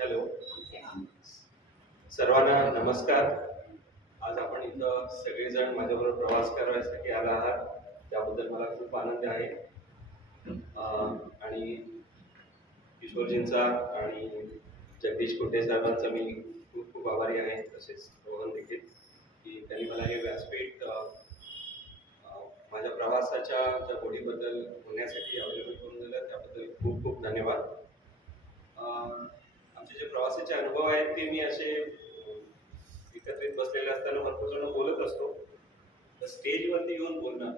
Hello, सर्वांना नमस्कार. आज आपण इथं सगळेजण माझ्याबरोबर प्रवास करण्यासाठी आला आहात, त्याबद्दल मला खूप आनंद आहे. आणि किशोरजींचा आणि जगदीश कुटे साहेबांचा मी खूप खूप आभारी आहे, तसेच रोहन देखील, की त्यांनी मला हे व्यासपीठ माझ्या प्रवासाच्या ज्या गोडीबद्दल बोलण्यासाठी अवेलेबल करून दिलं, त्याबद्दल खूप खूप धन्यवाद. आमचे जे प्रवासाचे अनुभव आहेत ते मी असे एकत्रित बसलेले असताना भरपूर जण बोलत असतो, तर स्टेजवरती येऊन बोलणं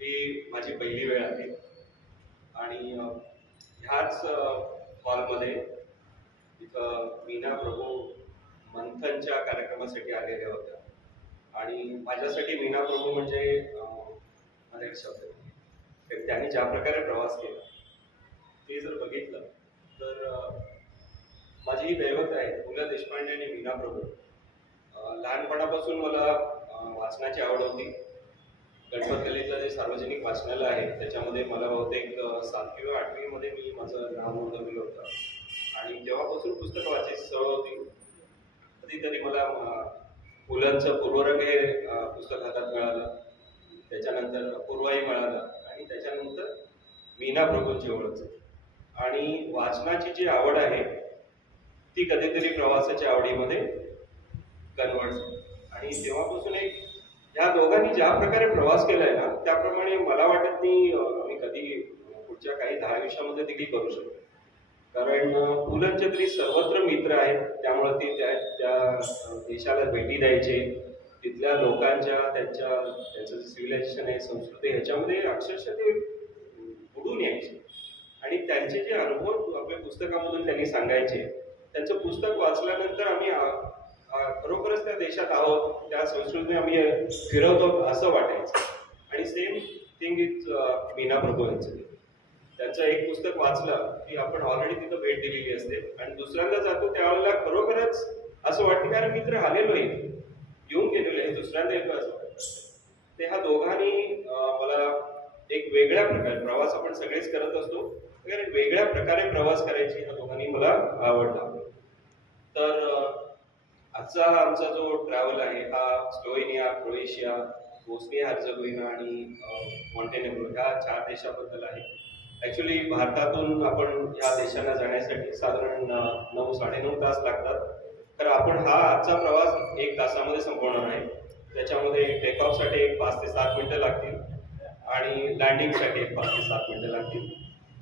ही माझी पहिली वेळ आहे. आणि ह्याच हॉलमध्ये इथं मीना प्रभू मंथनच्या कार्यक्रमासाठी आलेल्या होत्या. आणि माझ्यासाठी मीना प्रभू म्हणजे माझा एक शब्द आहे. त्यांनी ज्या प्रकारे प्रवास केला ते जर बघितलं तर माझी ही दैवत आहे. पु ल देशपांडे आणि मीना प्रभू. लहानपणापासून मला वाचनाची आवड होती. गणपत गल्लीतलं जे सार्वजनिक वाचनालय आहे त्याच्यामध्ये मला बहुतेक 7वी किंवा 8वी मध्ये मी माझं नाव नोंदवलेलं होतं. आणि तेव्हापासून पुस्तकं वाचायची सवय होती. कधीतरी मला पुलंचं पूर्वरंग हे पुस्तक हातात मिळालं, त्याच्यानंतर पूर्वाई मिळालं, आणि त्याच्यानंतर मीना प्रभूंची ओळख झाली. आणि वाचनाची जी आवड आहे ती कधीतरी प्रवासाच्या आवडीमध्ये कन्वर्ट झाली. आणि तेव्हापासून एक या दोघांनी ज्या प्रकारे प्रवास केलाय ना, त्याप्रमाणे मला वाटत नाही आम्ही कधी पुढच्या काही 10 वर्षामध्ये देखील करू शकतो. कारण पुलंचे तरी सर्वत्र मित्र आहेत, त्यामुळे ते त्या देशाला भेटी द्यायचे, तिथल्या लोकांच्या त्यांचं जे सिव्हिलायझेशन आहे, संस्कृती, ह्याच्यामध्ये अक्षरशः ते बुडून यायचे. आणि त्यांचे जे अनुभव आपल्या पुस्तकामधून त्यांनी सांगायचे, त्यांचं पुस्तक वाचल्यानंतर आम्ही खरोखरच त्या देशात आहोत, त्या संस्कृतीने आम्ही फिरवतो असं वाटायचं. आणि सेम थिंग इज मीना प्रभू यांचं. त्यांचं एक पुस्तक वाचलं की आपण ऑलरेडी तिथं भेट दिलेली असते, आणि दुसऱ्यांदा जातो त्यावेळेला खरोखरच असं वाटतं की अरे मित्र आलेलो आहे, येऊन गेलेलो आहे, दुसऱ्यांदा येतो असं वाटतं. ते ह्या दोघांनी मला एक वेगळ्या प्रकारे प्रवास, आपण सगळेच करत असतो, वेगळ्या प्रकारे प्रवास करायची ह्या दोघांनी मला आवडला. तर आजचा आमचा जो ट्रॅव्हल आहे हा स्लोवेनिया, क्रोएशिया, बोस्निया हर्जेगोविना आणि मॉन्टेनेग्रो ह्या 4 देशाबद्दल आहे. ऍक्च्युली भारतातून आपण ह्या देशांना जाण्यासाठी साधारण 9-9.5 तास लागतात. तर आपण हा आजचा प्रवास 1 तासामध्ये संपवणार आहे. त्याच्यामध्ये टेक ऑफसाठी एक 5 ते 7 मिनिटं लागतील, आणि लँडिंगसाठी एक 5 ते 7 मिनिटं लागतील.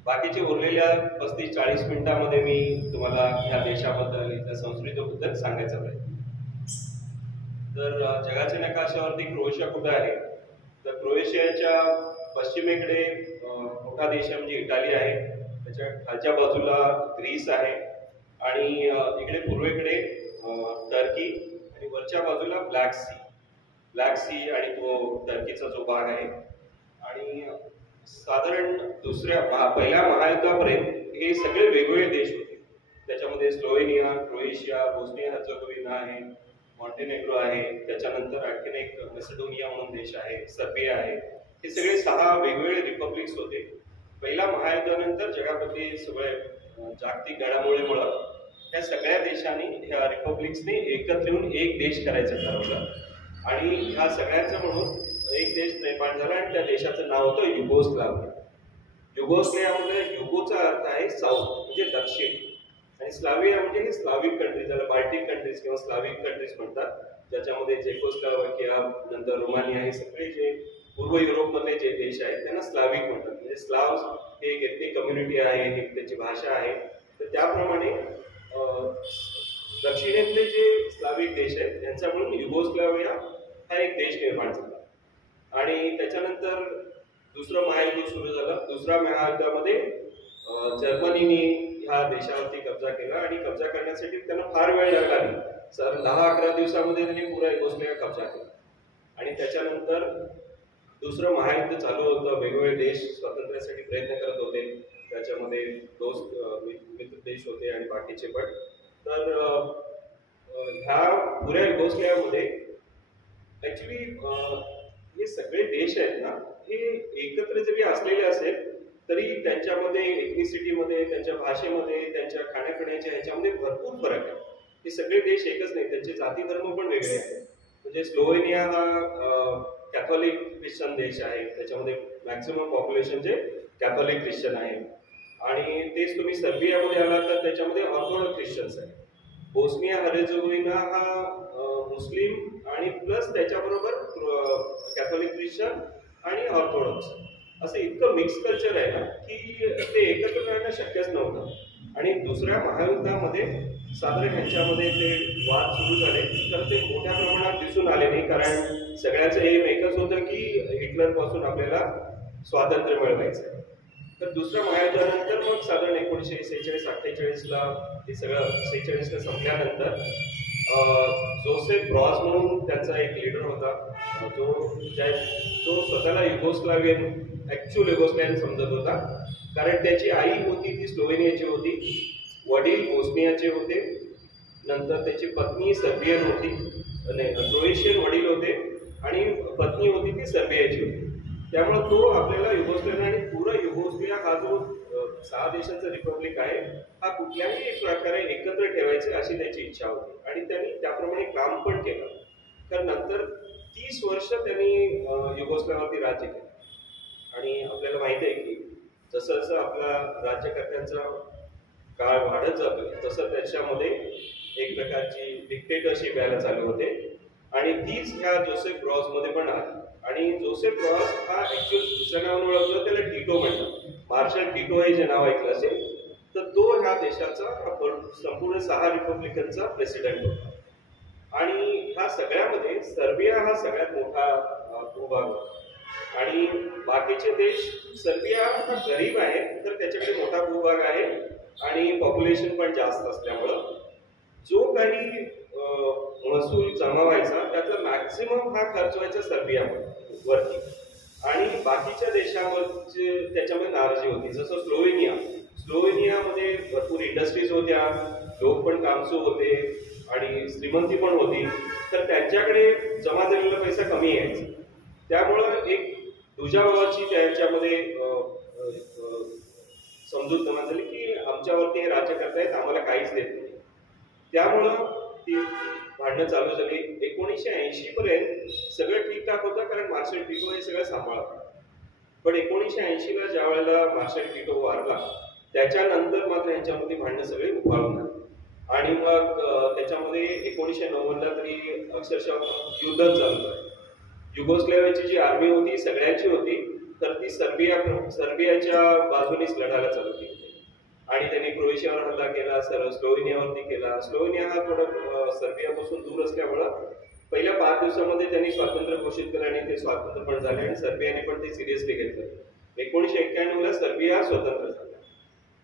बाकीचे उरलेल्या 35-40 मिनिटांमध्ये मी तुम्हाला ह्या देशाबद्दल, इथल्या संस्कृतीबद्दल सांगायचा प्रयत्न. तर जगाच्या नकाशावरती क्रोएशिया कुठे आहे, तर क्रोएशियाच्या पश्चिमेकडे मोठा देश म्हणजे इटाली आहे, त्याच्या खालच्या बाजूला ग्रीस आहे, आणि इकडे पूर्वेकडे टर्की, आणि वरच्या बाजूला ब्लॅक सी आणि तो टर्कीचा जो भाग आहे. आणि साधारण पहिल्या महायुद्धापर्यंत हे सगळे वेगवेगळे देश होते. त्याच्यामध्ये स्लोवेनिया, क्रोएशिया, बोस्निया हर्जेगोविना आहे, मॉन्टेनेग्रो आहे, त्याच्यानंतर आणखीन एक मॅसेडोनिया म्हणून देश आहे, सर्बिया आहे. हे सगळे 6 वेगवेगळे रिपब्लिक्स होते. पहिल्या महायुद्धानंतर जगामध्ये सगळे जागतिक घडामोडीमुळे या सगळ्या देशांनी, ह्या रिपब्लिक्सने एकत्र येऊन एक देश करायचं ठरवलं, आणि ह्या सगळ्यांचं म्हणून एक देश निर्माण झाला, आणि त्या देशाचं नाव होतं युगोस्लाविया. युगोस्लावियामध्ये युगोचा अर्थ आहे साऊथ म्हणजे दक्षिण, आणि स्लाविया म्हणजे हे स्लाविक कंट्रीज, ज्याला बाल्टिक कंट्रीज किंवा स्लाविक कंट्रीज म्हणतात, ज्याच्यामध्ये चेकोस्लोवाकिया, नंतर रोमानिया, हे सगळे जे पूर्व युरोपमधले जे देश आहेत त्यांना स्लाविक म्हणतात. म्हणजे स्लाव्स हे एक एथनिक कम्युनिटी आहे, एक त्याची भाषा आहे. तर त्याप्रमाणे दक्षिणेतले जे स्लाविक देश आहेत त्यांचा म्हणून युगोस्लाविया हा एक देश निर्माण झाला. आणि त्याच्यानंतर दुसरं महायुद्ध सुरू झालं. दुसऱ्या महायुद्धामध्ये जर्मनीने ह्या देशावरती कब्जा केला, आणि कब्जा करण्यासाठी त्यांना फार वेळ लागला नाही. 10-11 दिवसामध्ये त्यांनी पुरा युगोस्लाविया कब्जा केला. आणि त्याच्यानंतर दुसरं महायुद्ध चालू होतं. वेगवेगळे देश स्वातंत्र्यासाठी प्रयत्न करत होते, त्याच्यामध्ये मित्र देश होते आणि बाकीचे पण. तर ह्या पुऱ्या युगोस्लावियामध्ये ऍक्च्युली हे सगळे देश आहेत ना, हे एकत्र जरी असलेले असेल तरी त्यांच्यामध्ये एथनिसिटीमध्ये, त्यांच्या भाषेमध्ये, त्यांच्या खाण्यापिण्याच्या ह्याच्यामध्ये भरपूर फरक आहे. हे सगळे देश एकच नाही, त्यांचे जाती धर्म पण वेगळे आहेत. म्हणजे स्लोवेनिया हा कॅथॉलिक ख्रिश्चन देश आहे, त्याच्यामध्ये मॅक्सिमम पॉप्युलेशन जे कॅथॉलिक ख्रिश्चन आहे. आणि तेच तुम्ही सर्बियामध्ये आला तर त्याच्यामध्ये ऑर्थोडॉक्स ख्रिश्चन्स आहे. बोस्निया हर्जेगोविना हा मुस्लिम आणि प्लस त्याच्याबरोबर कॅथॉलिक ख्रिश्चन आणि ऑर्थोडॉक्स असं इतकं मिक्स कल्चर आहे ना की ते एकत्र राहणं शक्यच नव्हतं. आणि दुसऱ्या महायुद्धामध्ये साधारण ह्यांच्यामध्ये ते वाद सुरू झाले तर ते मोठ्या प्रमाणात दिसून आले नाही, कारण सगळ्यांचं एम एकच होतं की हिटलर पासून आपल्याला स्वातंत्र्य मिळवायचं. तर दुसऱ्या महायुद्धानंतर मग साधारण 1946-48ला हे सगळं 46ला संपल्यानंतर जोसेफ ब्रॉज म्हणून त्यांचा एक लीडर होता, जो स्वतःला युगोस्लावियन ऍक्च्युअल युगोस्लावियन समजत होता, कारण त्याची आई होती ती स्लोवेनियाची होती, वडील बोस्नियाचे होते, नंतर त्याची पत्नी सर्बियन होती, क्रोएशियन वडील होते आणि पत्नी होती ती सर्बियाची होती. त्यामुळे तो आपल्याला युगोस्लाविया आणि पुरा युगोस्लाविया हा जो 6 देशांचा रिपब्लिक आहे हा कुठल्याही प्रकारे एकत्र ठेवायचे अशी त्याची इच्छा होती आणि त्यांनी त्याप्रमाणे काम पण केलं. तर नंतर 30 वर्ष त्यांनी युगोस्लावियावरती राज्य केलं. आणि आपल्याला माहिती आहे की जसं जसं आपला राज्यकर्त्यांचा काळ वाढत जातो तसं त्याच्यामध्ये एक प्रकारची डिक्टेटरशिप यायला चालू होते आणि तीच ह्या जोसेफ ब्रॉज मध्ये पण आली. आणि जोसेफ ब्रॉज हा ऍक्च्युअल दुसऱ्या नावाने ओळखतो, त्याला टिटो म्हणतात, मार्शल टिटो हे जे नाव ऐकलं असेल तर तो ह्या देशाचा संपूर्ण 6 रिपब्लिकनचा प्रेसिडेंट होता. आणि ह्या सगळ्यामध्ये सर्बिया हा सगळ्यात मोठा भूभाग होता आणि बाकीचे देश, सर्बिया हा गरीब आहे तर त्याच्याकडे मोठा भूभाग आहे आणि पॉप्युलेशन पण जास्त असल्यामुळं जो काही महसूल जमा व्हायचा त्याचा मॅक्सिमम हा खर्च व्हायचा सर्बियावरती आणि बाकीच्या देशांवरचे त्याच्यामध्ये नाराजी होती. जसं स्लोवेनियामध्ये भरपूर इंडस्ट्रीज होत्या, लोक पण कामसू होते आणि श्रीमंती पण होती, तर त्यांच्याकडे जमा झालेला पैसा कमी यायचा. त्यामुळं एक दुजाभावाची त्यांच्यामध्ये समजूत निर्माण झाली की आमच्यावरती हे राज्य करतायत, आम्हाला काहीच देत नाही. त्यामुळं ती भांडणं चालू झाली. 1980 पर्यंत सगळं ठीकठाक होतं कारण मार्शल टिटो हे सगळं सांभाळत. पण 1980ला ज्या वेळेला मार्शल टिटो वारला त्याच्यानंतर मात्र यांच्यामध्ये भांडणं सगळे उफाळून आली आणि मग त्याच्यामध्ये 1990ला तरी अक्षरशः युद्धच चालू झालं. युगोस्लावियाची जी आर्मी होती सगळ्यांची होती, तर ती सर्बियाच्या बाजूनेच लढायला चालू केली आणि त्यांनी क्रोएशियावर हल्ला केला, स्लोवेनियावरती केला. स्लोवेनिया हा थोडं सर्बियापासून दूर असल्यामुळं पहिल्या 5 दिवसामध्ये त्यांनी स्वातंत्र्य घोषित केलं आणि ते स्वातंत्र्य पण झाले आणि सर्बियाने पण ते सिरियसली घेतलं. 1991ला सर्बिया स्वतंत्र झाला.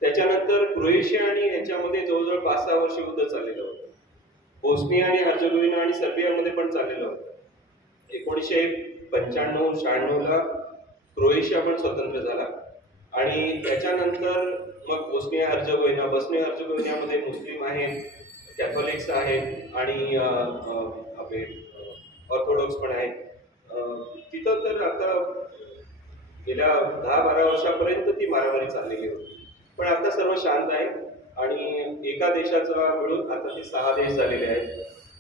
त्याच्यानंतर क्रोएशिया आणि ह्याच्यामध्ये जवळजवळ 5-6 वर्ष युद्ध चाललेलं होतं. बोस्निया आणि हर्जेगोविना आणि सर्बियामध्ये पण चाललेलं होतं. 1995-96ला क्रोएशिया पण स्वतंत्र झाला आणि त्याच्यानंतर मग बोस्निया हर्जेगोविनामध्ये मुस्लिम आहेत, कॅथॉलिक्स आहेत आणि आपले ऑर्थोडॉक्स पण आहेत. तिथं तर आता गेल्या 10-12 वर्षापर्यंत ती मारामारी चाललेली होती, पण आता सर्व शांत आहे आणि एका देशाचा मिळून आता ते 6 देश झालेले आहेत.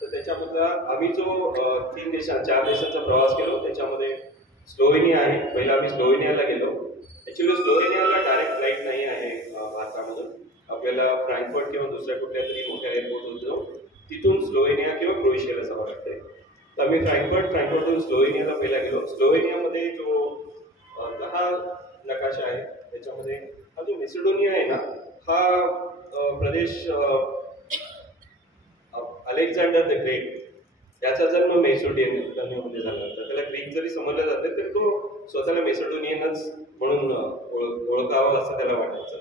तर त्याच्यामधला आम्ही जो 4 देशांचा प्रवास केलो त्याच्यामध्ये स्लोवेनिया आहे. पहिला आम्ही स्लोवेनियाला गेलो. ऍक्च्युली स्लोवेनियाला डायरेक्ट फ्लाईट नाही आहे भारतामधून, आपल्याला फ्रँकफर्ट किंवा दुसऱ्या कुठल्या तरी मोठ्या एअरपोर्टवर जाऊन तिथून स्लोवेनिया किंवा क्रोएशियाला जावं लागते. तर आम्ही फ्रँकफर्टहून स्लोवेनियाला पहिला गेलो. स्लोवेनियामध्ये जो 10 नकाशा आहे त्याच्यामध्ये हा जो मेसिडोनिया आहे ना हा प्रदेश अलेक्झांडर द ग्रेट याचा जन्म मेसिडोनियामध्ये झाला होता. त्याला ग्रीक जरी समजलं जातं तरी तो स्वतःला मेसिडोनियनच म्हणून ओळखावा असं त्याला वाटायचं.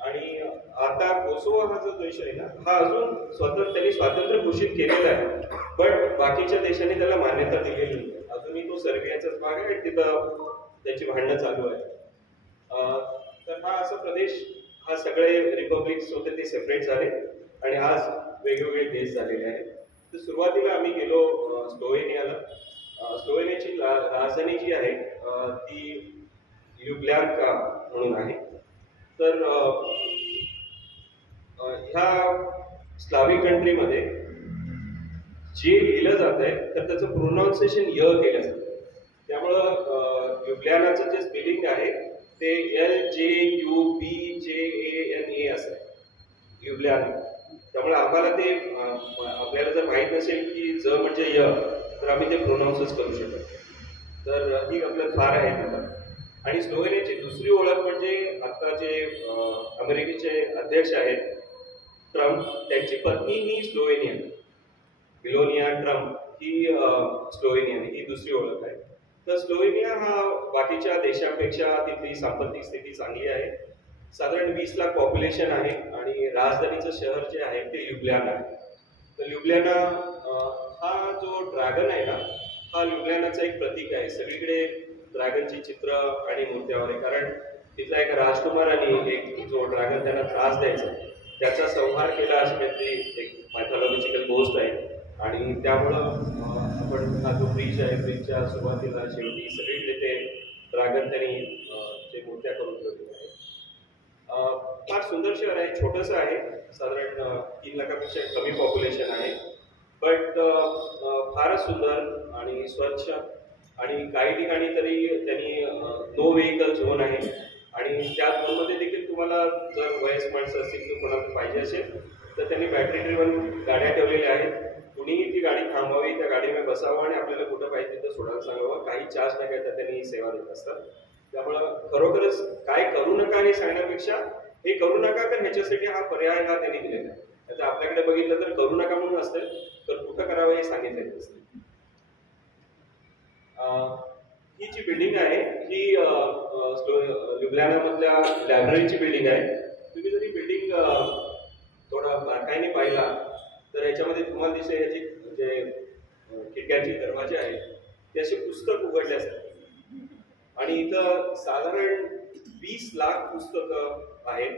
आणि आता कोसोवो हा जो देश आहे ना हा अजून त्यांनी स्वातंत्र्य घोषित केलेला आहे, पण बाकीच्या देशांनी त्याला मान्यता दिलेली नाही. अजूनही तो सर्बियाचाच भाग आहे आणि तिथं त्याची भांडणं चालू आहे. तर हा असा प्रदेश, हा सगळे रिपब्लिक्स होते ते सेपरेट झाले आणि आज वेगवेगळे देश झालेले आहेत. तर सुरुवातीला आम्ही गेलो स्लोवेनियाला. स्लोवेनियाची राजधानी जी आहे ती ल्युब्ल्यानका म्हणून आहे. तर ह्या स्लाविक कंट्रीमध्ये जे लिहिलं जात आहे तर त्याचं प्रोनाऊन्सिएशन य केलं जातं. त्यामुळं ल्युब्ल्यानाचं जे स्पेलिंग आहे ते LJUBJANA असं आहे, ल्युब्ल्याना. त्यामुळे आम्हाला ते आपल्याला जर माहीत नसेल की ज म्हणजे य तर आम्ही ते प्रोनाऊन्सच करू शकतो. तर ही आपल्याला फार आहे तिथं. आणि स्लोवेनियाची दुसरी ओळख म्हणजे आता जे अमेरिकेचे अध्यक्ष आहेत ट्रम्प, त्यांची पत्नी ही स्लोवेनियन, मिलोनिया ट्रम्प ही स्लोवेनियन, ही दुसरी ओळख आहे. तर स्लोवेनिया हा बाकीच्या देशांपेक्षा तिथली सांस्कृतिक स्थिती चांगली आहे. साधारण 20 लाख पॉप्युलेशन आहे आणि राजधानीचं शहर जे आहे ते ल्युब्ल्याना आहे. तर ल्युब्ल्याना हा जो ड्रॅगन आहे ना, हा ल्युब्ल्यानाचा एक प्रतीक आहे. सगळीकडे ड्रॅगनची चित्र आणि मूर्त्या वगैरे, कारण तिथल्या एका राजकुमाराने एक जो ड्रॅगन त्यांना त्रास द्यायचा त्याचा संहार केला अशी काहीतरी एक मायथॉलॉजिकल गोष्ट आहे. आणि त्यामुळं आपण हा जो ब्रिज आहे, ब्रिजच्या सुरुवातीला शेवटी सगळीकडे ते ड्रॅगन त्यांनी ते मूर्त्या करून ठेवलेल्या आहेत. फार सुंदर शहर आहे, छोटंसं आहे, साधारण 3 लाखापेक्षा कमी पॉप्युलेशन आहे, बट फारच सुंदर आणि स्वच्छ. आणि काही ठिकाणी तरी त्यांनी नो व्हेकल झोन आहे आणि त्या झोनमध्ये देखील तुम्हाला जर वयस्क माणसं असतील किंवा कोणाला पाहिजे असेल तर त्यांनी बॅटरी ड्रिव्हन गाड्या ठेवलेल्या आहेत. कुणीही ती गाडी थांबवावी, त्या गाडीमध्ये बसावं आणि आपल्याला कुठं पाहिजे तिथं सोडायला सांगावं. काही चार्ज नाही काय, त्यांनी सेवा देत असतात. त्यामुळं खरोखरच काय करू नका हे सांगण्यापेक्षा हे करू नका तर ह्याच्यासाठी हा पर्याय हा त्यांनी दिलेला आहे. आता आपल्याकडे बघितलं तर करू नका म्हणून असतं, तर कुठं करावं हे सांगितलेलं असतं. ही जी बिल्डिंग आहे ही ल्युब्ल्यानामधल्या लायब्ररीची बिल्डिंग आहे. तुम्ही जरी बिल्डिंग थोडा बारकाईने पाहिला तर याच्यामध्ये तुम्हाला दिसेल याची म्हणजे खिडक्यांचे दरवाजे आहेत ते असे पुस्तक उघडल्यासारखे. आणि इथं साधारण 20 लाख पुस्तकं आहेत.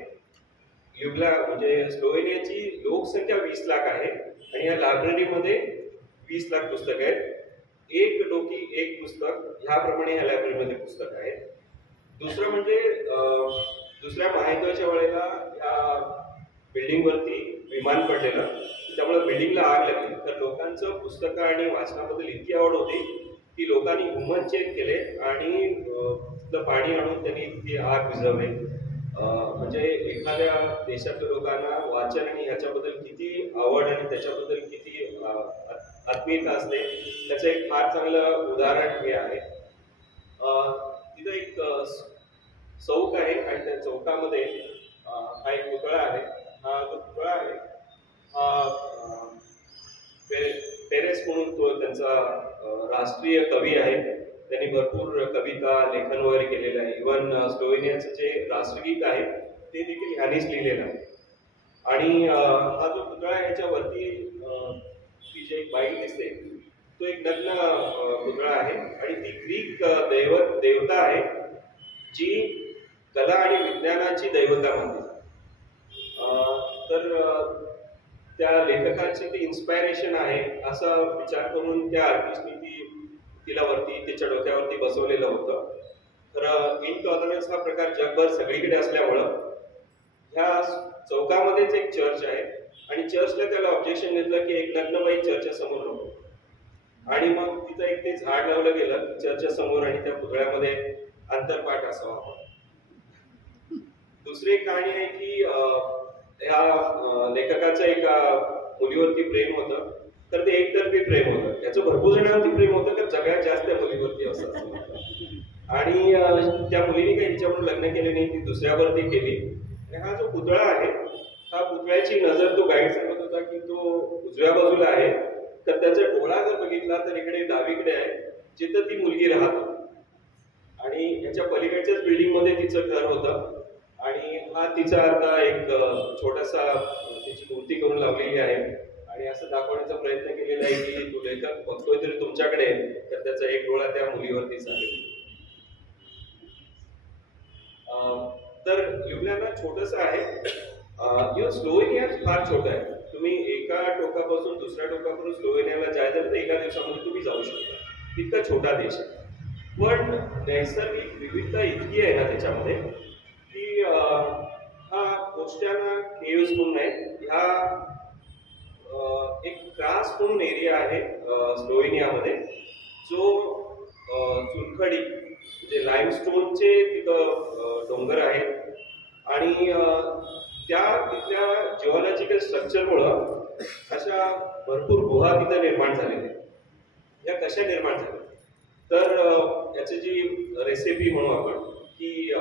म्हणजे स्लोवेनियाची लोकसंख्या 20 लाख आहे आणि या लायब्ररीमध्ये 20 लाख पुस्तकं आहेत. एक डोकी एक पुस्तक ह्याप्रमाणे ह्या लायब्ररीमध्ये पुस्तक आहेत. दुसरं म्हणजे दुसऱ्या महायुद्धाच्या वेळेला ह्या बिल्डिंगवरती विमान पडलेलं, त्यामुळे बिल्डिंगला आग लागली. तर लोकांचं पुस्तकं आणि वाचनाबद्दल इतकी आवड होती की लोकांनी वुमन चेक केले आणि तिथलं पाणी आणून त्यांनी ती आग विझवली. म्हणजे एखाद्या देशातल्या लोकांना वाचन आणि ह्याच्याबद्दल किती आवड आणि त्याच्याबद्दल किती आत्मीयता असते त्याचं एक फार चांगलं उदाहरण हे आहे. तिथं एक चौक आहे आणि त्या चौकामध्ये हा एक पुतळा आहे. हा जो पुतळा आहे हा पेरेस म्हणून तो त्यांचा राष्ट्रीय कवी आहे. त्यांनी भरपूर कविता लेखन वगैरे केलेलं आहे. इव्हन स्लोवेनियाचं जे राष्ट्रगीत आहे ते देखील ह्यानेच लिहिलेलं आहे. आणि हा जो पुतळा आहे ह्याच्यावरती ती जी एक बाई दिसते तो एक नग्न पुतळा आहे आणि ती ग्रीक देवता आहे जी कला आणि विज्ञानाची दैवता म्हणते. तर त्या लेखकाचे ते इन्स्पायरेशन आहे असा विचार करून त्या आर्टिस्टनी तिला वरती तिच्या डोक्यावरती बसवलेलं होतं. तर इनटॉलरन्स हा प्रकार जगभर सगळीकडे असल्यामुळं ह्या चौकामध्येच एक चर्च आहे आणि चर्चला त्याला ऑब्जेक्शन घेतलं की एक नग्नबाई चर्चच्या समोर नको. आणि मग तिथं एक ते झाड लावलं गेलं चर्चच्या समोर आणि त्या पुतळ्यामध्ये अंतरपाठ असावा. दुसरी एक कहाणी आहे की या लेखकाचं एका मुलीवरती प्रेम होतं. तर ते एकतर्फी प्रेम होतं. याचं भरपूर जणांवरती प्रेम होतं तर सगळ्यात जास्त मुलीवरती असं. आणि त्या मुलीने काही हिच्याबरोबर लग्न केले नाही, ती दुसऱ्यावरती केली. आणि हा जो पुतळा आहे हा पुतळ्याची नजर तो गाईड सांगत होता की तो उजव्या बाजूला आहे. तर त्याचा डोळा जर बघितला तर इकडे डावीकडे आहे जिथं ती मुलगी राहत होती. आणि ह्याच्या पलीकडच्याच बिल्डिंग मध्ये तिचं घर होतं. आणि हा तिचा आता एक छोटासा तिची मूर्ती करून लावलेली आहे आणि असं दाखवण्याचा प्रयत्न केलेला आहे की तो लेखक बघतोय तरी तुमच्याकडे तर त्याचा एक डोळा त्या मुलीवरतीच आहे. तर ल्युब्ल्याना छोटंसं आहे. स्लोवेनिया फार छोटं आहे. तुम्ही एका टोकापासून दुसऱ्या टोकापासून स्लोवेनियाला जायचं तर एका दिवसामध्ये तुम्ही जाऊ शकता. इतका छोटा देश आहे. पण नैसर्गिक विविधता इतकी आहे ना त्याच्यामध्ये की हा कोस्टाना केव्स म्हणून आहे. ह्या एक क्रास म्हणून एरिया आहे स्लोवेनियामध्ये, जो चुनखडी म्हणजे लाईमस्टोनचे तिथं डोंगर आहेत आणि त्या तिथल्या जिओलॉजिकल स्ट्रक्चरमुळं अशा भरपूर गुहा तिथं निर्माण झालेल्या आहेत. या कशा निर्माण झाल्या तर याची जी रेसिपी म्हणू आपण की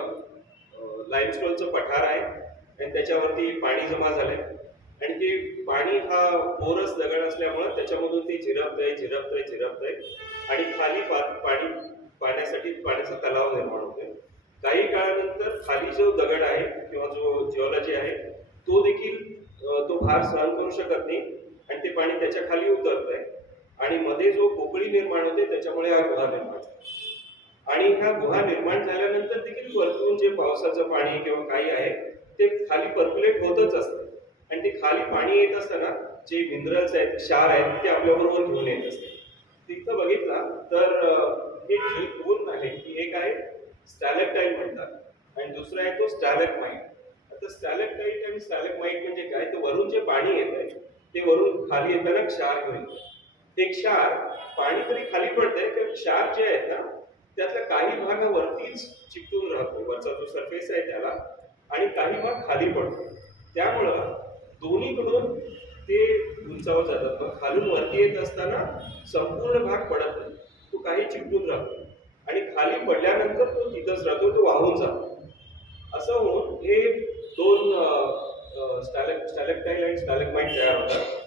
लाईमस्टोनचं पठार आहे आणि त्याच्यावरती पाणी जमा झालंय आणि ते पाणी हा पोरस दगड असल्यामुळं त्याच्यामधून ते झिरपतंय आणि खाली पाण्यासाठी पाण्याचा तलाव निर्माण होतोय. काही काळानंतर खाली जो दगड आहे किंवा जो जिओलॉजी आहे तो देखील तो भार सहन करू शकत नाही आणि ते पाणी त्याच्या खाली उतरतंय आणि मध्ये जो पोकळी निर्माण होते त्याच्यामुळे हा गुहा निर्माण होतो. आणि ह्या गुहा निर्माण झाल्यानंतर देखील वरतून जे पावसाचं पाणी किंवा काही आहे ते खाली पर्क्युलेट होतच असतं आणि ते खाली पाणी येत असताना जे मिनरल्स आहेत, क्षार आहेत, ते आपल्याबरोबर घेऊन येत असते. तिथं बघितला तर हे जे दोन आहे की एक आहे स्टॅलेक्टाईट म्हणतात आणि दुसरा आहे तो स्टॅलेक्टमाइट. आता स्टॅलेक्टाईट आणि स्टॅलेक्टमाइट म्हणजे काय, तर वरून जे पाणी येत आहे ते वरून खाली येताना क्षार घेऊन येतं. ते क्षार पाणी तरी खाली पडतंय तर क्षार जे आहेत ना त्यातला काही भाग हा वरतीच चिकटून राहतो, वरचा जो सरफेस आहे त्याला, आणि काही भाग खाली पडतो. त्यामुळं दोन्हीकडून ते उंचावर जातात. मग खालून वरती येत असताना संपूर्ण भाग पडत नाही, तो काही चिकटून राहतो आणि खाली पडल्यानंतर तो तिथंच राहतो, तो वाहून जातो. असं होऊन हे दोन स्टॅलेक्टाईट आणि स्टॅलेक्टमाइट तयार होतात.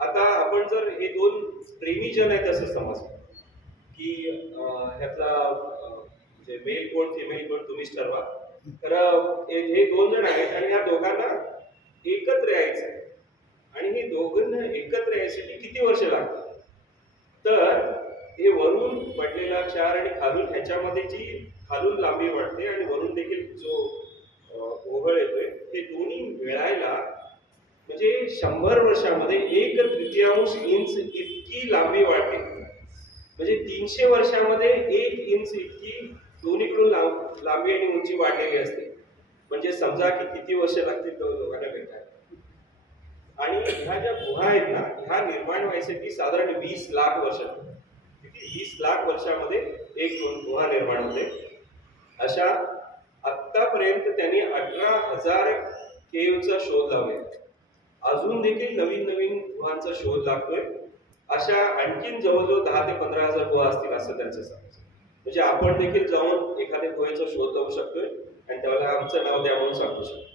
आता आपण जर हे दोन प्रेमीजन आहेत असं समजलं की ह्याचा म्हणजे मेल कोण फिमेल कोण तुम्हीच ठरवा. तर हे दोन जण आहेत आणि ह्या दोघांना एकत्र यायचं आहे आणि हे दोघांना एकत्र यायसाठी किती वर्ष लागतात, तर हे वरून पडलेला क्षार आणि खालून ह्याच्यामध्ये जी खालून लांबी वाढते आणि वरून देखील जो ओघळ येतोय ते दोन्ही मिळायला म्हणजे 100 वर्षामध्ये 1/3 इंच इतकी लांबी वाढते. म्हणजे 300 वर्षामध्ये 1 इंच इतकी दोन्हीकडून लांबी आणि उंची वाढलेली असते. म्हणजे समजा की किती वर्ष लागतील दोघांना भेटायला. आणि ह्या ज्या गुहा आहेत ना ह्या निर्माण व्हायसाठी साधारण 20 लाख वर्ष लागतात. 20 लाख वर्षामध्ये एक दोन गुहा निर्माण होते. अशा आतापर्यंत त्यांनी 18,000 केव्हचा शोध लावलेला. अजून देखील नवीन नवीन गुहांचा शोध लागतोय. अशा आणखीन जवळजवळ 10,000 ते 15,000 गुहा असतील असं त्यांचं सांगायचं. म्हणजे आपण देखील जाऊन एखाद्या गुहेचा शोध लावू शकतोय आणि त्याला आमचं नाव द्या म्हणून सांगू शकतो.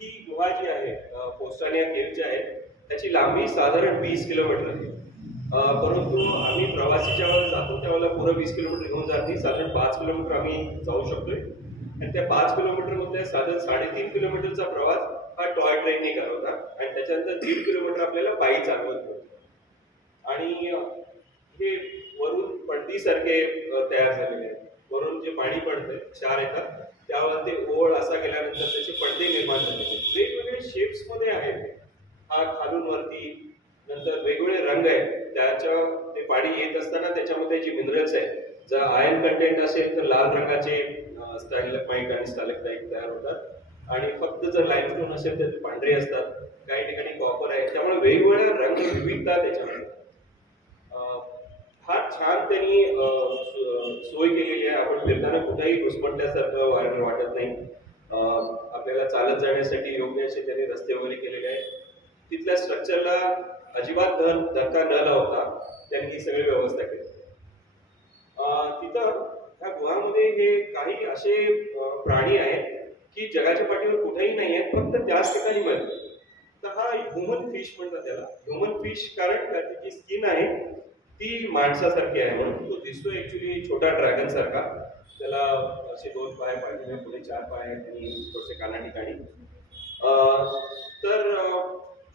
ही गुहा जी आहे कोस्टानिया केव्ह जी आहे त्याची लांबी साधारण 20 किलोमीटर आहे. परंतु आम्ही प्रवासी ज्यावेळेला जातो त्यावेळेला पुढे 20 किलोमीटर घेऊन जात नाही, साधारण 5 किलोमीटर आम्ही जाऊ शकतोय आणि त्या 5 किलोमीटर मध्ये साधारण 3.5 किलोमीटरचा प्रवास हा टॉय ट्रेनने करवता आणि त्याच्यानंतर 1.5 किलोमीटर आपल्याला पायी चालवत होतं. आणि हे वरून पडदीसारखे तयार झालेले आहेत. वरून जे पाणी पडतंय क्षार येतात त्यावर ते ओळ असा गेल्यानंतर त्याचे पडदे निर्माण झालेले वेगवेगळे शेप्स मध्ये आहेत. हा खालून वरती, नंतर वेगवेगळे रंग आहेत. त्याच्या ते पाणी येत असताना त्याच्यामध्ये जे मिनरल्स आहेत, जर आयर्न कंटेंट असेल तर लाल रंगाचे स्टॅलेक्टाईट आणि स्टॅलेक्टाईट तयार होतात आणि फक्त जर लाईमस्टोन असेल तर ते पांढरे असतात. काही ठिकाणी कॉपर आहे. त्यामुळे वेगवेगळ्या रंग विविधता त्याच्यामध्ये फार छान त्यांनी सोय केलेली आहे. आपण फिरताना कुठेही घुसमटल्यासारखं वाटत नाही. आपल्याला चालत जाण्यासाठी योग्य असे त्यांनी रस्ते वगैरे केलेले आहेत. तिथल्या स्ट्रक्चरला अजिबात धक्का न लावता त्यांनी ही सगळी व्यवस्था केली. तिथं ह्या गुहामध्ये हे काही असे प्राणी आहेत की जगाच्या पाठीवर कुठेही नाही आहेत, फक्त त्याच ठिकाणी मिळतात. तर हा ह्युमन फिश म्हणतात त्याला. ह्युमन फिश कारण त्याची जी स्किन आहे ती माणसासारखी आहे म्हणून तो दिसतो ऍक्च्युली छोटा ड्रॅगन सारखा. त्याला असे 2 पाय पाठीने पुढे 4 पाय आहेत आणि थोडेसे काना ठिकाणी. तर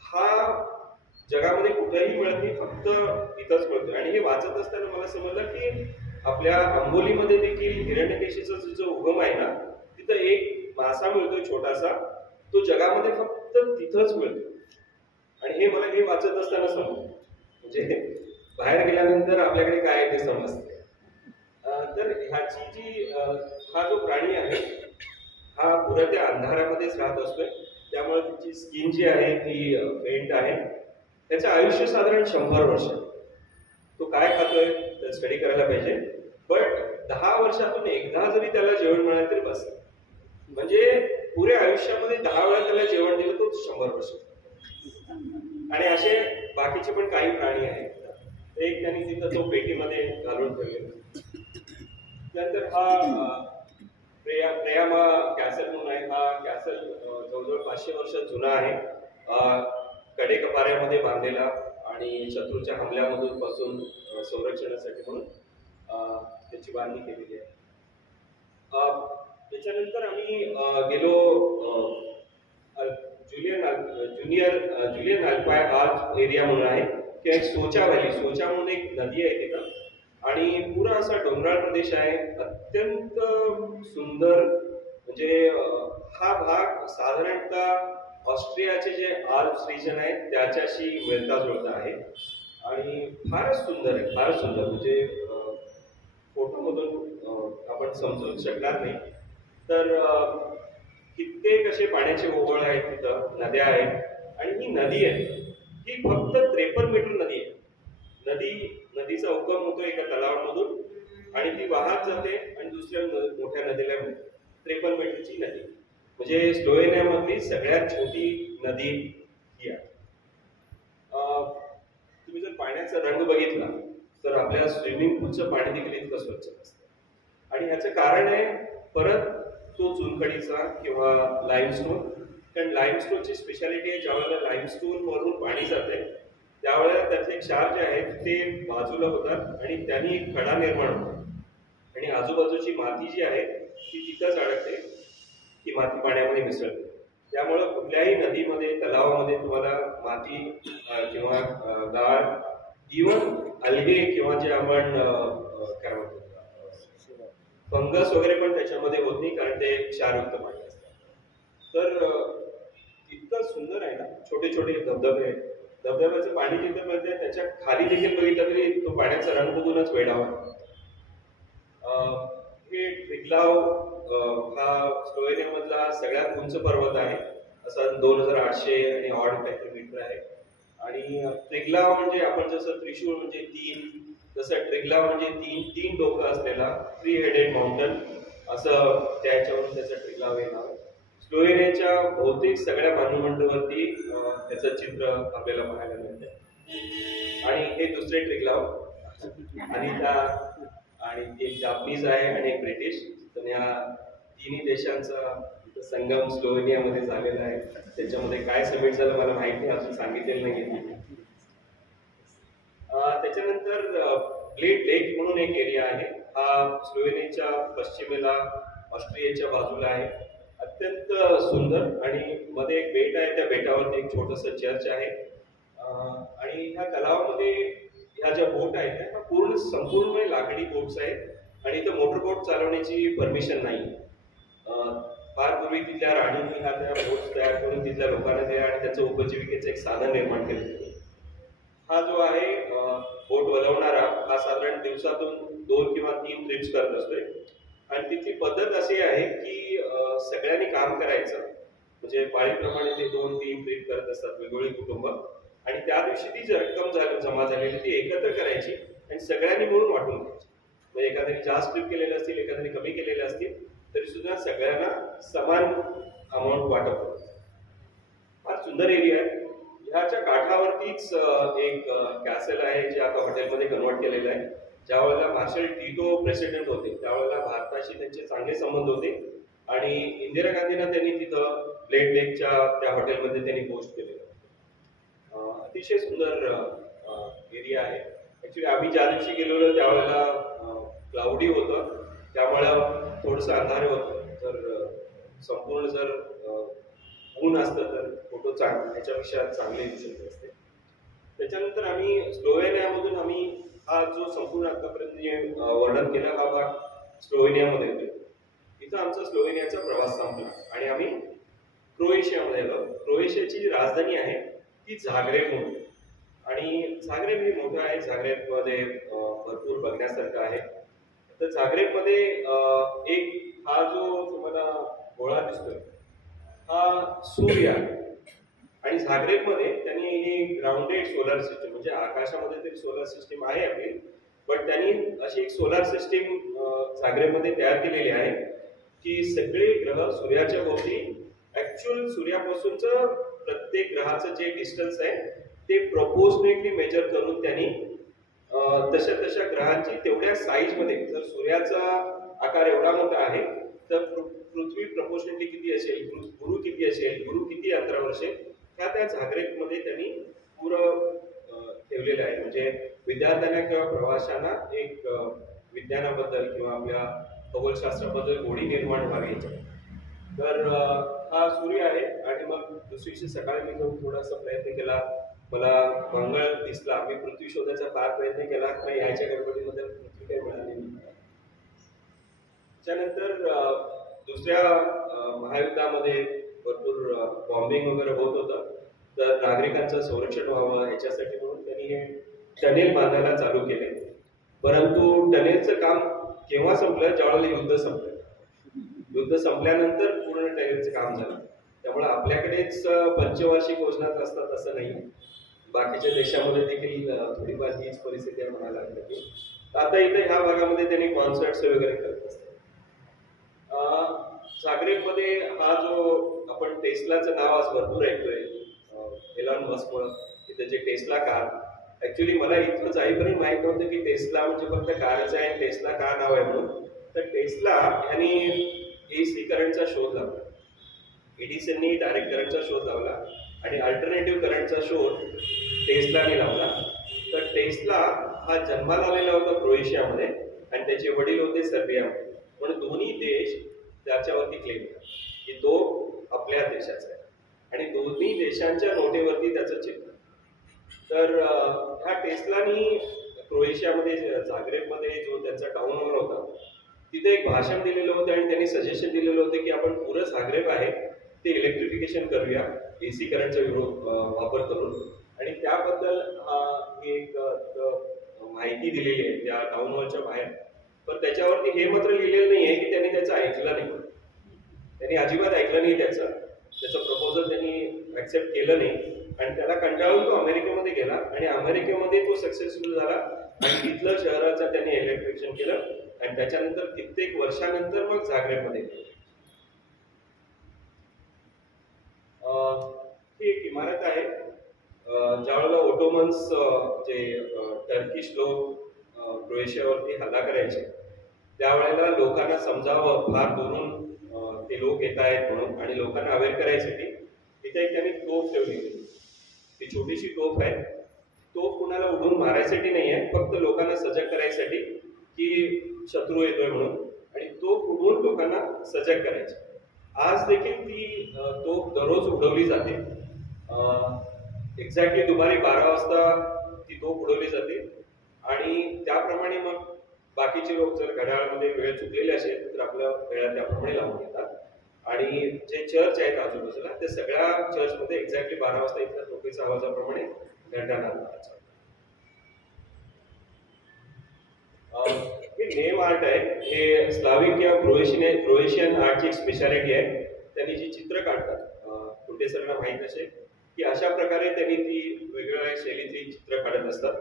हा जगामध्ये कुठेही मिळत नाही, फक्त इथंच मिळतो. आणि हे वाचत असताना मला समजलं की आपल्या अंबोलीमध्ये देखील हिरण्यकेशीचा जो उगम आहे ना तिथं एक मासा मिळतोय छोटासा, तो जगामध्ये फक्त तिथंच मिळतो. आणि हे मला हे वाचत असताना समजलं. म्हणजे बाहेर गेल्यानंतर आपल्याकडे काय आहे ते समजते. तर ह्याची जी हा जो प्राणी आहे हा पुऱ्या त्या अंधारामध्येच राहत असतोय, त्यामुळे त्याची स्किन जी आहे ती फेंट आहे. त्याचं आयुष्य साधारण 100 वर्ष. तो काय खातोय स्टडी करायला पाहिजे, बट 10 वर्षातून एकदा जरी त्याला जेवण मिळालं तरी बस. म्हणजे पुऱ्या आयुष्यामध्ये 10 वेळा त्याला जेवण दिलं तो 100 वर्ष. आणि असे बाकीचे पण काही प्राणी आहेत. एक त्यांनी तिथं तो पेटीमध्ये घालून ठेवले. त्यानंतर हा प्रेयामा कॅसल म्हणून आहे. हा कॅसल जवळजवळ 500 वर्ष जुना आहे. कडेकपाऱ्यामध्ये बांधलेला आणि शत्रूच्या हमल्यामधून पासून संरक्षणासाठी म्हणून त्याची बांधणी केलेली आहे. त्याच्यानंतर आम्ही गेलो जुलियन अल्पाय आर्च एरिया म्हणून आहे, किंवा एक सोचा व्हॅली, सोचा म्हणून एक नदी आहे तिथं, आणि पुरा असा डोंगराळ प्रदेश आहे, अत्यंत सुंदर. म्हणजे हा भाग साधारणतः ऑस्ट्रियाचे जे आल्प्स रिजन आहे त्याच्याशी मिळता जुळता आहे आणि फारच सुंदर आहे, फारच सुंदर. म्हणजे फोटोमधून आपण समजू शकणार नाही. तर कित्येक असे पाण्याचे ओघळ आहेत तिथं, नद्या आहेत. आणि ही नदी आहे ही फक्त 53 मीटर नदी आहे. नदीचा उगम होतो एका तलावामधून आणि ती वाहत जाते आणि दुसऱ्या मोठ्या नदीला मिळते. 53 मीटरची नदी म्हणजे स्लोवेनियामधली सगळ्यात छोटी नदी ही आहे. तुम्ही जर पाण्याचा रंग बघितला तर आपल्या स्विमिंग पूलचं पाणी देखील इतकं स्वच्छ असतं. आणि ह्याचं कारण आहे परत तो चुनखडीचा किंवा लाईमस्टोन. कारण लाईमस्टोनची स्पेशालिटी आहे, ज्यावेळेला लाईमस्टोन वरून पाणी जाते त्यावेळेला त्यातले क्षार जे आहेत ते बाजूला होतात आणि त्यांनी एक खडा निर्माण होतो आणि आजूबाजूची माती जी आहे ती तिथंच अडकते, ती माती पाण्यामध्ये मिसळते. त्यामुळं कुठल्याही नदीमध्ये तलावामध्ये तुम्हाला माती किंवा गाळ, इव्हन अलगे किंवा जे आपण काय म्हणतो फंगस वगैरे पण त्याच्यामध्ये होत नाही, कारण ते क्षारयुक्त पाणी असतं. तर इतकं सुंदर आहे ना. छोटे छोटे धबधबे आहेत. धबधब्याचं पाणी जिथं मिळते त्याच्या खाली देखील बघितलं तरी तो पाण्याचा रंग बघूनच वेडावा. हे ट्रिग्लाव हा स्लोवेनियामधला सगळ्यात उंच पर्वत आहे. असा 2800 आणि ऑड काहीतरी मीटर आहे. आणि ट्रिग्लाव म्हणजे आपण जसं त्रिशूळ म्हणजे 3, जसं ट्रिग्लाव म्हणजे तीन डोकं असलेला 3 हेडेड माउंटन, असं त्याच्यावरून त्याचं ट्रिग्लाव हे नाव. स्लोवेनियाच्या बहुतेक सगळ्या मॉन्युमेंटवरती त्याचं चित्र आपल्याला पाहायला मिळतं. आणि हे दुसरे ट्रिग्लाव आणि एक जापनीज आहे आणि एक ब्रिटिश. तर या तिन्ही देशांचा संगम स्लोवेनियामध्ये झालेला आहे. त्याच्यामध्ये काय समिट झालं मला माहिती नाही, अजून सांगितलेलं नाही. त्याच्यानंतर ब्लेड लेक म्हणून एक एरिया आहे. हा स्लोवेनियाच्या पश्चिमेला ऑस्ट्रियाच्या बाजूला आहे. अत्यंत सुंदर आणि मध्ये एक बेट आहे, त्या बेटावरती एक छोटंसं चर्च आहे. आणि ह्या तलावामध्ये ह्या ज्या बोट आहेत त्या संपूर्ण लाकडी बोट्स आहेत आणि इथं मोटर बोट चालवण्याची परमिशन नाही. फार पूर्वी तिथल्या राणींनी ह्या त्या बोट्स तयार करून तिथल्या लोकांना दिल्या आणि त्याचं उपजीविकेचं एक साधन निर्माण केलं. हा जो आहे बोट वलवणारा हा साधारण दिवसातून 2 किंवा 3 ट्रिप्स करत असतोय. आणि तिथली पद्धत अशी आहे की सगळ्यांनी काम करायचं, म्हणजे पाळीप्रमाणे ते 2-3 ट्रिप करत असतात वेगवेगळी कुटुंब. आणि त्या दिवशी ती जी रक्कम जमा झालेली ती एकत्र करायची आणि सगळ्यांनी मिळून वाटून घ्यायची. म्हणजे एखाद्याने जास्त ट्रिप केलेले असतील, एखाद्याने कमी केलेले असतील, तरी सुद्धा सगळ्यांना समान अमाऊंट वाटप होतं. फार सुंदर एरिया आहे. ह्याच्या काठावरतीच एक कॅसल आहे जे आता हॉटेलमध्ये कन्वर्ट केलेलं आहे. ज्या वेळेला मार्शल टिटो प्रेसिडेंट होते त्यावेळेला भारताशी त्यांचे चांगले संबंध होते आणि इंदिरा गांधींना त्यांनी तिथं ब्लेड लेकच्या त्या हॉटेलमध्ये त्यांनी पोस्ट केलेलं. अतिशय सुंदर एरिया आहे. ऍक्च्युली आम्ही ज्या दिवशी गेलेलो त्यावेळेला क्लाउडी होतं, त्यामुळं थोडंसं अंधार होतं. तर संपूर्ण जर ऊन असतं तर फोटो ह्याच्यापेक्षा चांगले येऊ शकत असते. त्याच्यानंतर आम्ही स्लोवेनियामधून हा जो संपूर्ण आतापर्यंत जे वर्णन केला हा भाग स्लोवेनियामध्ये येतो. इथं आमचा स्लोवेनियाचा प्रवास संपला आणि आम्ही क्रोएशियामध्ये आलो. क्रोएशियाची जी राजधानी आहे ती झाग्रेब म्हणून. आणि झाग्रेब हे मोठं आहे. झाग्रेबमध्ये भरपूर बघण्यासारखं आहे. तर झाग्रेबमध्ये एक हा जो तुम्हाला गोळा दिसतोय हा सूर्य आहे. आणि झाग्रेबमध्ये त्यांनी ही ग्राउंडेड सोलर सिस्टीम, म्हणजे आकाशामध्ये तरी सोलर सिस्टीम आहे आपली, पण त्यांनी अशी एक सोलर सिस्टीम झाग्रेबमध्ये तयार केलेली आहे की सगळे ग्रह सूर्याच्या भोवती ऍक्च्युअल सूर्यापासूनचं प्रत्येक ग्रहाचं जे डिस्टन्स आहे ते प्रपोर्शनेटली मेजर करून त्यांनी तशा तशा ग्रहांची तेवढ्या साईज मध्ये, जर सूर्याचा आकार एवढा मोठा आहे तर पृथ्वी प्रपोर्शनेटली किती असेल, गुरु किती असेल, गुरु किती अंतरावर असेल, त्या झाग्रेबमध्ये त्यांनी पुरं ठेवलेलं आहे. म्हणजे विद्यार्थ्यांना किंवा प्रवाशांना एक विज्ञानाबद्दल किंवा आपल्या खगोलशास्त्राबद्दल गोडी निर्माण व्हावी. तर हा सूर्य आहे. आणि मग दुसरी दिवशी सकाळी मी जाऊन थोडासा प्रयत्न केला, मला मंगळ दिसला. मी पृथ्वी शोधायचा फार प्रयत्न केला, पण याच्या गडबडीमध्ये पृथ्वी काही मिळाली नाही. त्यानंतर दुसऱ्या महायुद्धामध्ये भरपूर बॉम्बिंग वगैरे होत होतं, तर नागरिकांचं संरक्षण व्हावं याच्यासाठी म्हणून त्यांनी हे टनेल बांधायला चालू केले. परंतु टनेलचं काम केव्हा संपलं, ज्यावेळेला युद्ध संपलं. युद्ध संपल्यानंतर पूर्ण टनेलचं काम झालं. त्यामुळे आपल्याकडेच पंचवार्षिक योजनाच असतात असं नाही, बाकीच्या देशामध्ये देखील थोडीफार हीच परिस्थिती आहे म्हणायला लागली. आता इथे ह्या भागामध्ये त्यांनी कॉन्सर्ट्स वगैरे करत असतात. झाग्रेबमध्ये हा जो आपण टेस्लाचं नाव आज भरपूर ऐकतोय, एलॉन मस्कमुळं, की त्याचे टेस्ला कार. ऍक्च्युली मला इथं जाईपर्यंत माहित नव्हतं की टेस्ला म्हणजे फक्त कारच आहे आणि टेस्ला का नाव आहे म्हणून. तर टेस्ला यांनी AC करंटचा शोध लावला. एडिसननी डायरेक्ट करंटचा शोध लावला आणि अल्टरनेटिव्ह करंटचा शोध टेस्लाने लावला. तर टेस्ला हा जन्माला आलेला होता क्रोएशियामध्ये आणि त्याचे वडील होते सर्बियामध्ये. पण दोन्ही देश त्याच्यावरती क्लेम करतात की तो आपल्या देशाचा आहे आणि दोन्ही देशांच्या नोटेवरती त्याचं चिन्ह. तर ह्या टेस्लानी क्रोएशियामध्ये झाग्रेबमध्ये जो त्यांचा टाउन हॉल होता तिथे एक भाषण दिलेलं होतं आणि त्यांनी सजेशन दिलेलं होतं की आपण पुरं झाग्रेब आहे ते इलेक्ट्रिफिकेशन करूया AC करंटचा वापर करून. आणि त्याबद्दल मी एक माहिती दिलेली आहे त्या टाउन हॉलच्या बाहेर. पण त्याच्यावरती हे मात्र लिहिलेलं नाही आहे की त्यांनी त्याचं ऐकलं नाही. त्यांनी अजिबात ऐकलं नाही त्याचं प्रपोजल त्यांनी ऍक्सेप्ट केलं नाही आणि त्याला कंटाळून तो अमेरिकेमध्ये गेला आणि अमेरिकेमध्ये तो सक्सेसफुल झाला आणि तिथलं शहराचं त्यांनी इलेक्ट्रिफिकेशन केलं आणि त्याच्यानंतर कित्येक वर्षानंतर मग झाग्रेबमध्ये गेले. ही एक इमारत आहे. ज्यावेळेला ओटोमन्स जे टर्किश लोक क्रोएशियावरती हल्ला करायचे त्यावेळेला लोकांना समजावं फार दुरून ते लोक येत आहेत म्हणून आणि लोकांना अवेअर करायसाठी तिथे एक त्यांनी तोफ ठेवली. ती छोटीशी तोफ आहे. तोफ कुणाला उडून मारायसाठी नाही आहे, फक्त लोकांना सजग करायसाठी की शत्रू येतोय म्हणून, आणि तोफ उडवून लोकांना सजग करायची. आज देखील ती तोफ दररोज उडवली जाते. एक्झॅक्टली दुपारी 12 वाजता ती तोफ उडवली जाते आणि त्याप्रमाणे मग बाकीचे लोक जर घड्याळामध्ये वेळ चुकलेले असेल तर आपल्या वेळा त्याप्रमाणे लावून घेतात. आणि जे चर्च आहेत आजूबाजूला त्या सगळ्या चर्चमध्ये एक्झॅक्टली 12 वाजता इथल्या तोफेच्या आवाजाप्रमाणे घंटा नादला. हे नेम आर्ट आहे. हे स्लाविक किंवा क्रोएशियन आर्टची एक स्पेशालिटी आहे. त्यांनी जी चित्र काढतात कुठे सरांना माहीत असेल की अशा प्रकारे त्यांनी ती वेगवेगळ्या शैलीची चित्र काढत असतात.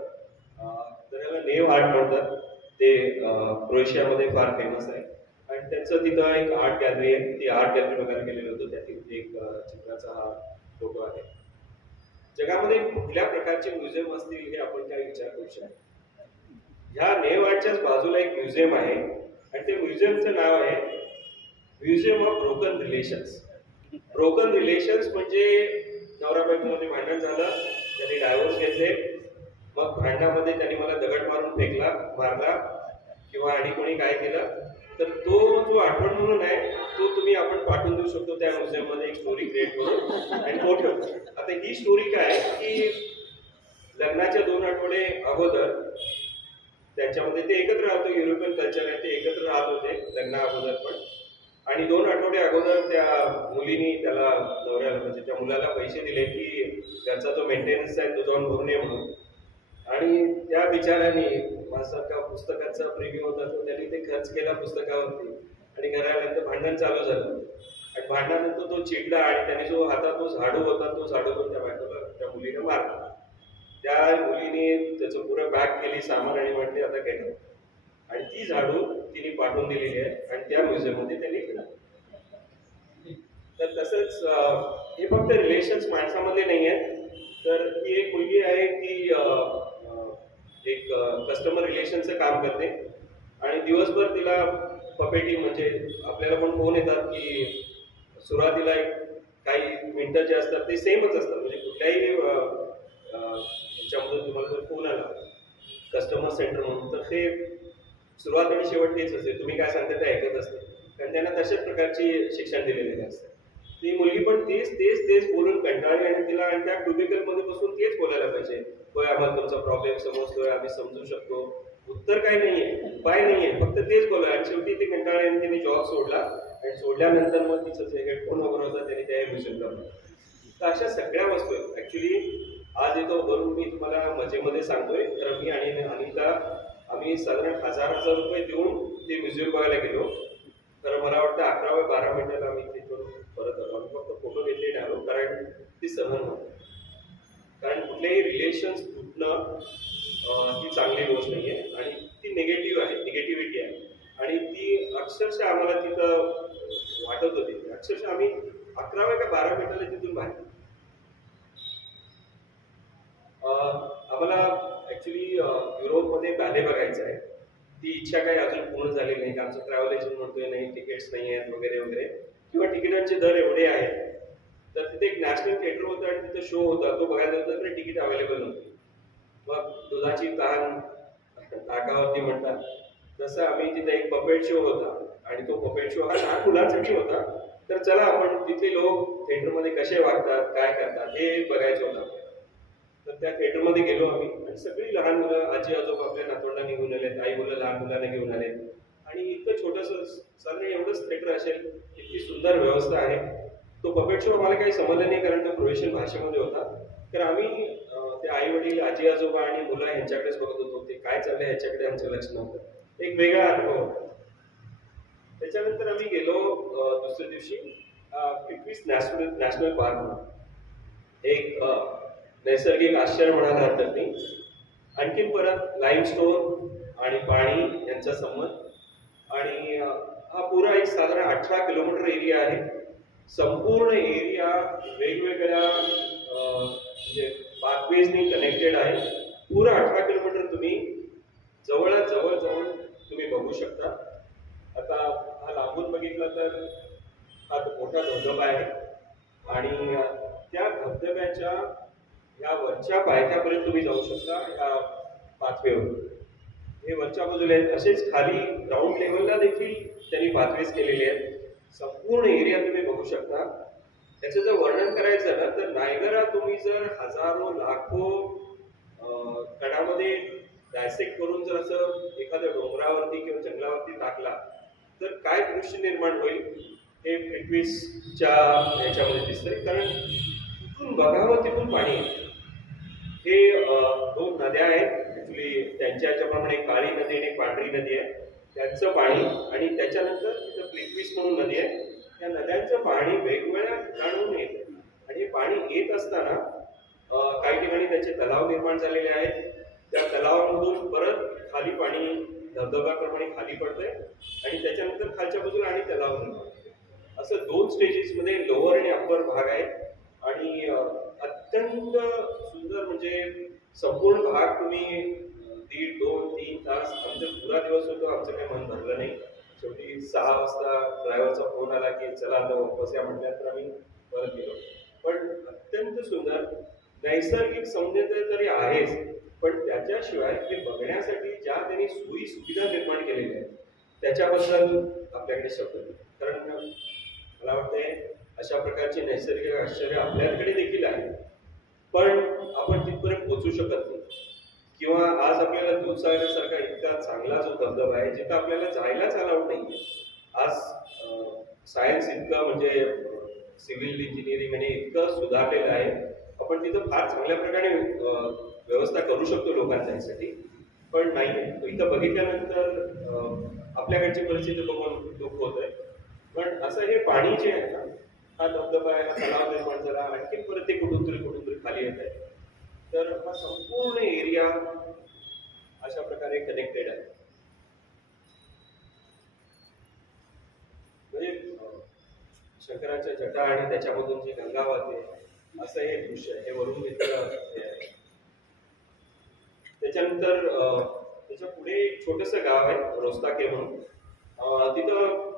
तर याला नेव आर्ट म्हणतात. ते क्रोएशियामध्ये फार फेमस आहे आणि त्यांचं तिथं एक आर्ट गॅलरी आहे. ती आर्ट गॅलरी बघायला गेलेलो होतो. त्यातील एक चित्राचा हा फोटो आहे. जगामध्ये कुठल्या प्रकारचे म्युझियम असतील हे आपण काय विचार करू शकतो. ह्या नेव आर्टच्याच बाजूला एक म्युझियम आहे आणि ते म्युझियमचं नाव आहे museum of broken relations. Broken relations म्हणजे नवरा बायकोमध्ये भांडण झालं, त्यांनी डायव्होर्स घेतले, मग भांडणामध्ये त्यांनी मला दगड मारून मारला किंवा आणि कोणी काय केलं तर तो जो आठवण म्हणून आहे तो तुम्ही आपण पाठवून देऊ शकतो त्या म्युझियम मध्ये. एक स्टोरी क्रिएट करून आणि तो ठेवतो. आता ही स्टोरी काय की लग्नाच्या 2 आठवडे अगोदर त्यांच्यामध्ये ते एकत्र राहतो. युरोपियन कल्चर आहे, ते एकत्र राहत होते लग्ना अगोदर पण. आणि 2 आठवडे अगोदर त्या मुलीनी त्याला नवऱ्याला म्हणजे त्या मुलाला पैसे दिले की त्याचा जो मेंटेनन्स आहे तो जाऊन भरून ये म्हणून. आणि त्या बिचाऱ्याने माझ्यासारखा पुस्तकाचा प्रेमी होता तो त्यांनी ते खर्च केला पुस्तकावरती आणि घरी आल्यानंतर भांडण चालू झालं आणि भांडणानंतर तो चिडला आणि त्याने जो हातात तो झाडू होता तो झाडू पण त्या बायकोला त्या मुलीने मारला. त्या मुलीने त्याचं पुरं बॅग केली सामान आणि म्हटले आता गेट आउट आणि ती झाडू तिने पाठवून दिलेली आहे आणि त्या म्युझियम मध्ये त्यांनी केला. तर तसंच हे फक्त रिलेशन्स माणसामध्ये नाही आहे तर ही एक मुलगी आहे ती एक कस्टमर रिलेशनचं काम करते आणि दिवसभर तिला पपेटिंग म्हणजे आपल्याला पण फोन येतात की सुरुवातीला एक काही मिनिटं जे असतात ते सेमच असतात म्हणजे कुठल्याही ह्याच्यामधून तुम्हाला जर फोन आला कस्टमर सेंटर म्हणून तर ते सुरुवात आणि शेवट तेच असते तुम्ही काय सांगता ते ऐकत असते कारण त्यांना तशाच प्रकारची शिक्षण दिलेले असते. ती मुलगी पण तेच तेच तेच बोलून कंटाळली आणि तिला आणि त्या क्युबिकल मध्ये बसून तेच बोलायला पाहिजे होय आम्हाला तुमचा प्रॉब्लेम समजतोय आम्ही समजू शकतो उत्तर काही नाहीये उपाय नाहीये फक्त तेच बोला आणि शेवटी ती कंटाळली आणि तिने जॉब सोडला आणि सोडल्यानंतर मग तिचं जे हेडफोन वगैरे होता त्याने त्या म्युझियम करणार. तर अशा सगळ्या वस्तू आहेत ऍक्च्युली आज येतो वरून मी तुम्हाला मजेमध्ये सांगतोय तर मी आणि अनिता आम्ही साधारण 1000 रुपये देऊन ते म्युझियम बघायला गेलो तर मला वाटतं 11-12 मिनिटाला आम्ही तिथून परत आलो आम्ही फक्त फोटो घेतले नाही आलो कारण ती सहन होती कारण कुठलेही रिलेशन्स तुटणं ही चांगली गोष्ट नाही आहे आणि ती निगेटिव्ह आहे निगेटिव्हिटी आहे आणि ती अक्षरशः आम्हाला तिथं वाटत होती अक्षरशः आम्ही 11 का 12 मिनिटाला तिथून बाहेर आम्हाला ऍक्च्युली युरोपमध्ये बॅले बघायचं आहे ती इच्छा काही अजून पूर्ण झालेली नाही आमचं ट्रॅव्हल एजंट म्हणतोय नाही तिकीट्स नाही आहेत वगैरे वगैरे किंवा तिकिटांचे दर एवढे आहेत तर तिथे एक नॅशनल थिएटर होतं आणि तिथे शो होता तो बघायला होता तर तिकीट अवेलेबल नव्हती. मग दुधाची तहान ताकावरती म्हणतात तसं आम्ही तिथे एक पपेट शो होता आणि तो पपेट शो हा लहान मुलांसाठी होता तर चला आपण तिथे लोक थिएटरमध्ये कसे वागतात काय करतात हे बघायचं होतं. तर त्या थिएटरमध्ये गेलो आम्ही आणि सगळी लहान मुलं आजी आजोबा आपल्या नातवंडांना घेऊन आलेत आई मुलं लहान मुलांना घेऊन आलेत आणि इतकं छोटंसं साधारण एवढंच थिएटर असेल इतकी सुंदर व्यवस्था आहे. तो पपेट शो आम्हाला काही समजलं नाही कारण तो क्रोएशियन भाषेमध्ये होता तर आम्ही ते आई वडील आजी आजोबा आणि मुलं यांच्याकडेच बघत होतो ते काय चाललंय ह्याच्याकडे आमचं लक्ष नव्हतं एक वेगळा अनुभव होता. त्याच्यानंतर आम्ही गेलो दुसऱ्या दिवशी पिटवीस नॅशनल पार्क म्हणून एक नैसर्गिक आश्चर्य म्हणायला हरकत नाही. आणखीन परत लाईमस्टोन आणि पाणी यांचा संबंध आणि हा पुरा एक साधारण 18 किलोमीटर एरिया आहे. संपूर्ण एरिया वेगवेगळ्या म्हणजे पाथवेजनी कनेक्टेड आहे. पुरा 18 किलोमीटर तुम्ही जवळ तुम्ही बघू शकता. आता हा लांबून बघितला तर हा मोठा धबधबा आहे आणि त्या धबधब्याच्या या वरच्या पायथ्यापर्यंत तुम्ही जाऊ शकता या पाथवेवर. हे वरच्या बाजूला आहेत असेच खाली ग्राउंड लेवलला देखील त्यांनी पाथवेज केलेले आहेत. संपूर्ण एरिया तुम्ही बघू शकता. त्याचं जर वर्णन करायचं झालं तर नायगरा तुम्ही जर हजारो लाखो कणामध्ये डायसेक्ट करून जर असं एखाद्या डोंगरावरती किंवा जंगलावरती टाकला तर काय दृश्य निर्माण होईल हे पिटवीसच्या ह्याच्यामध्ये दिसतंय कारण तिथून बघावं तिथून पाणी हे 2 नद्या आहेत ऍक्च्युली त्यांच्या ह्याच्याप्रमाणे काळी नदी आणि पांढरी नदी आहे त्यांचं पाणी आणि त्याच्यानंतर तिथं पिटवीस म्हणून नदी आहे. त्या नद्यांचं पाणी वेगवेगळ्या ठिकाणून येतं आणि हे पाणी येत असताना काही ठिकाणी त्याचे तलाव निर्माण झालेले आहेत. त्या तलावामधून परत खाली पाणी धबधब्याप्रमाणे खाली पडतंय आणि त्याच्यानंतर खालच्या बाजूला आणि तलाव निर्माण असं 2 स्टेजेसमध्ये लोअर आणि अप्पर भाग आहे आणि अत्यंत सुंदर म्हणजे संपूर्ण भाग तुम्ही 1.5, 2, 3 तास आमचा पुरा दिवस होतो आमचं काही मन भरलं नाही. शेवटी 6 वाजता ड्रायव्हरचा फोन आला की चला आता वापस या म्हटल्यानंतर आम्ही परत गेलो. पण अत्यंत सुंदर नैसर्गिक सौंदर्य तरी आहेच पण त्याच्याशिवाय हे बघण्यासाठी ज्या त्यांनी सोयी सुविधा निर्माण केलेल्या आहेत त्याच्याबद्दल आपल्याकडे शब्द नाही. कारण मला वाटतंय अशा प्रकारचे नैसर्गिक आश्चर्य आपल्याकडे देखील आहे पण आपण तिथपर्यंत पोहोचू शकत नाही. किंवा आज आपल्याला दूधसागरासारखा इतका चांगला जो धबधबा आहे जिथं आपल्याला जायलाच अलाउड नाहीये. आज सायन्स इतकं म्हणजे सिव्हिल इंजिनिअरिंग आणि इतकं सुधारलेलं आहे, आपण तिथं फार चांगल्या प्रकारे व्यवस्था करू शकतो लोकांसाठी. पण नाही, इथं बघितल्यानंतर आपल्याकडची परिस्थिती बघून दुःख होत आहे. पण असं हे पाणी जे आहे ना, हा धबधबा आहे, हा तलाव निर्माण झाला, आणखी परत ते कुठून तरी खाली येत आहे. तर हा संपूर्ण एरिया अशा प्रकारे कनेक्टेड आहे. म्हणजे शंकराच्या जटा आणि त्याच्यामधून जी गंगा वाहते असं हे दृश्य आहे. हे वरून घेतलेलं हे आहे. त्याच्यानंतर त्याच्या पुढे एक छोटस गाव आहे रोस्ताके म्हणून. तिथं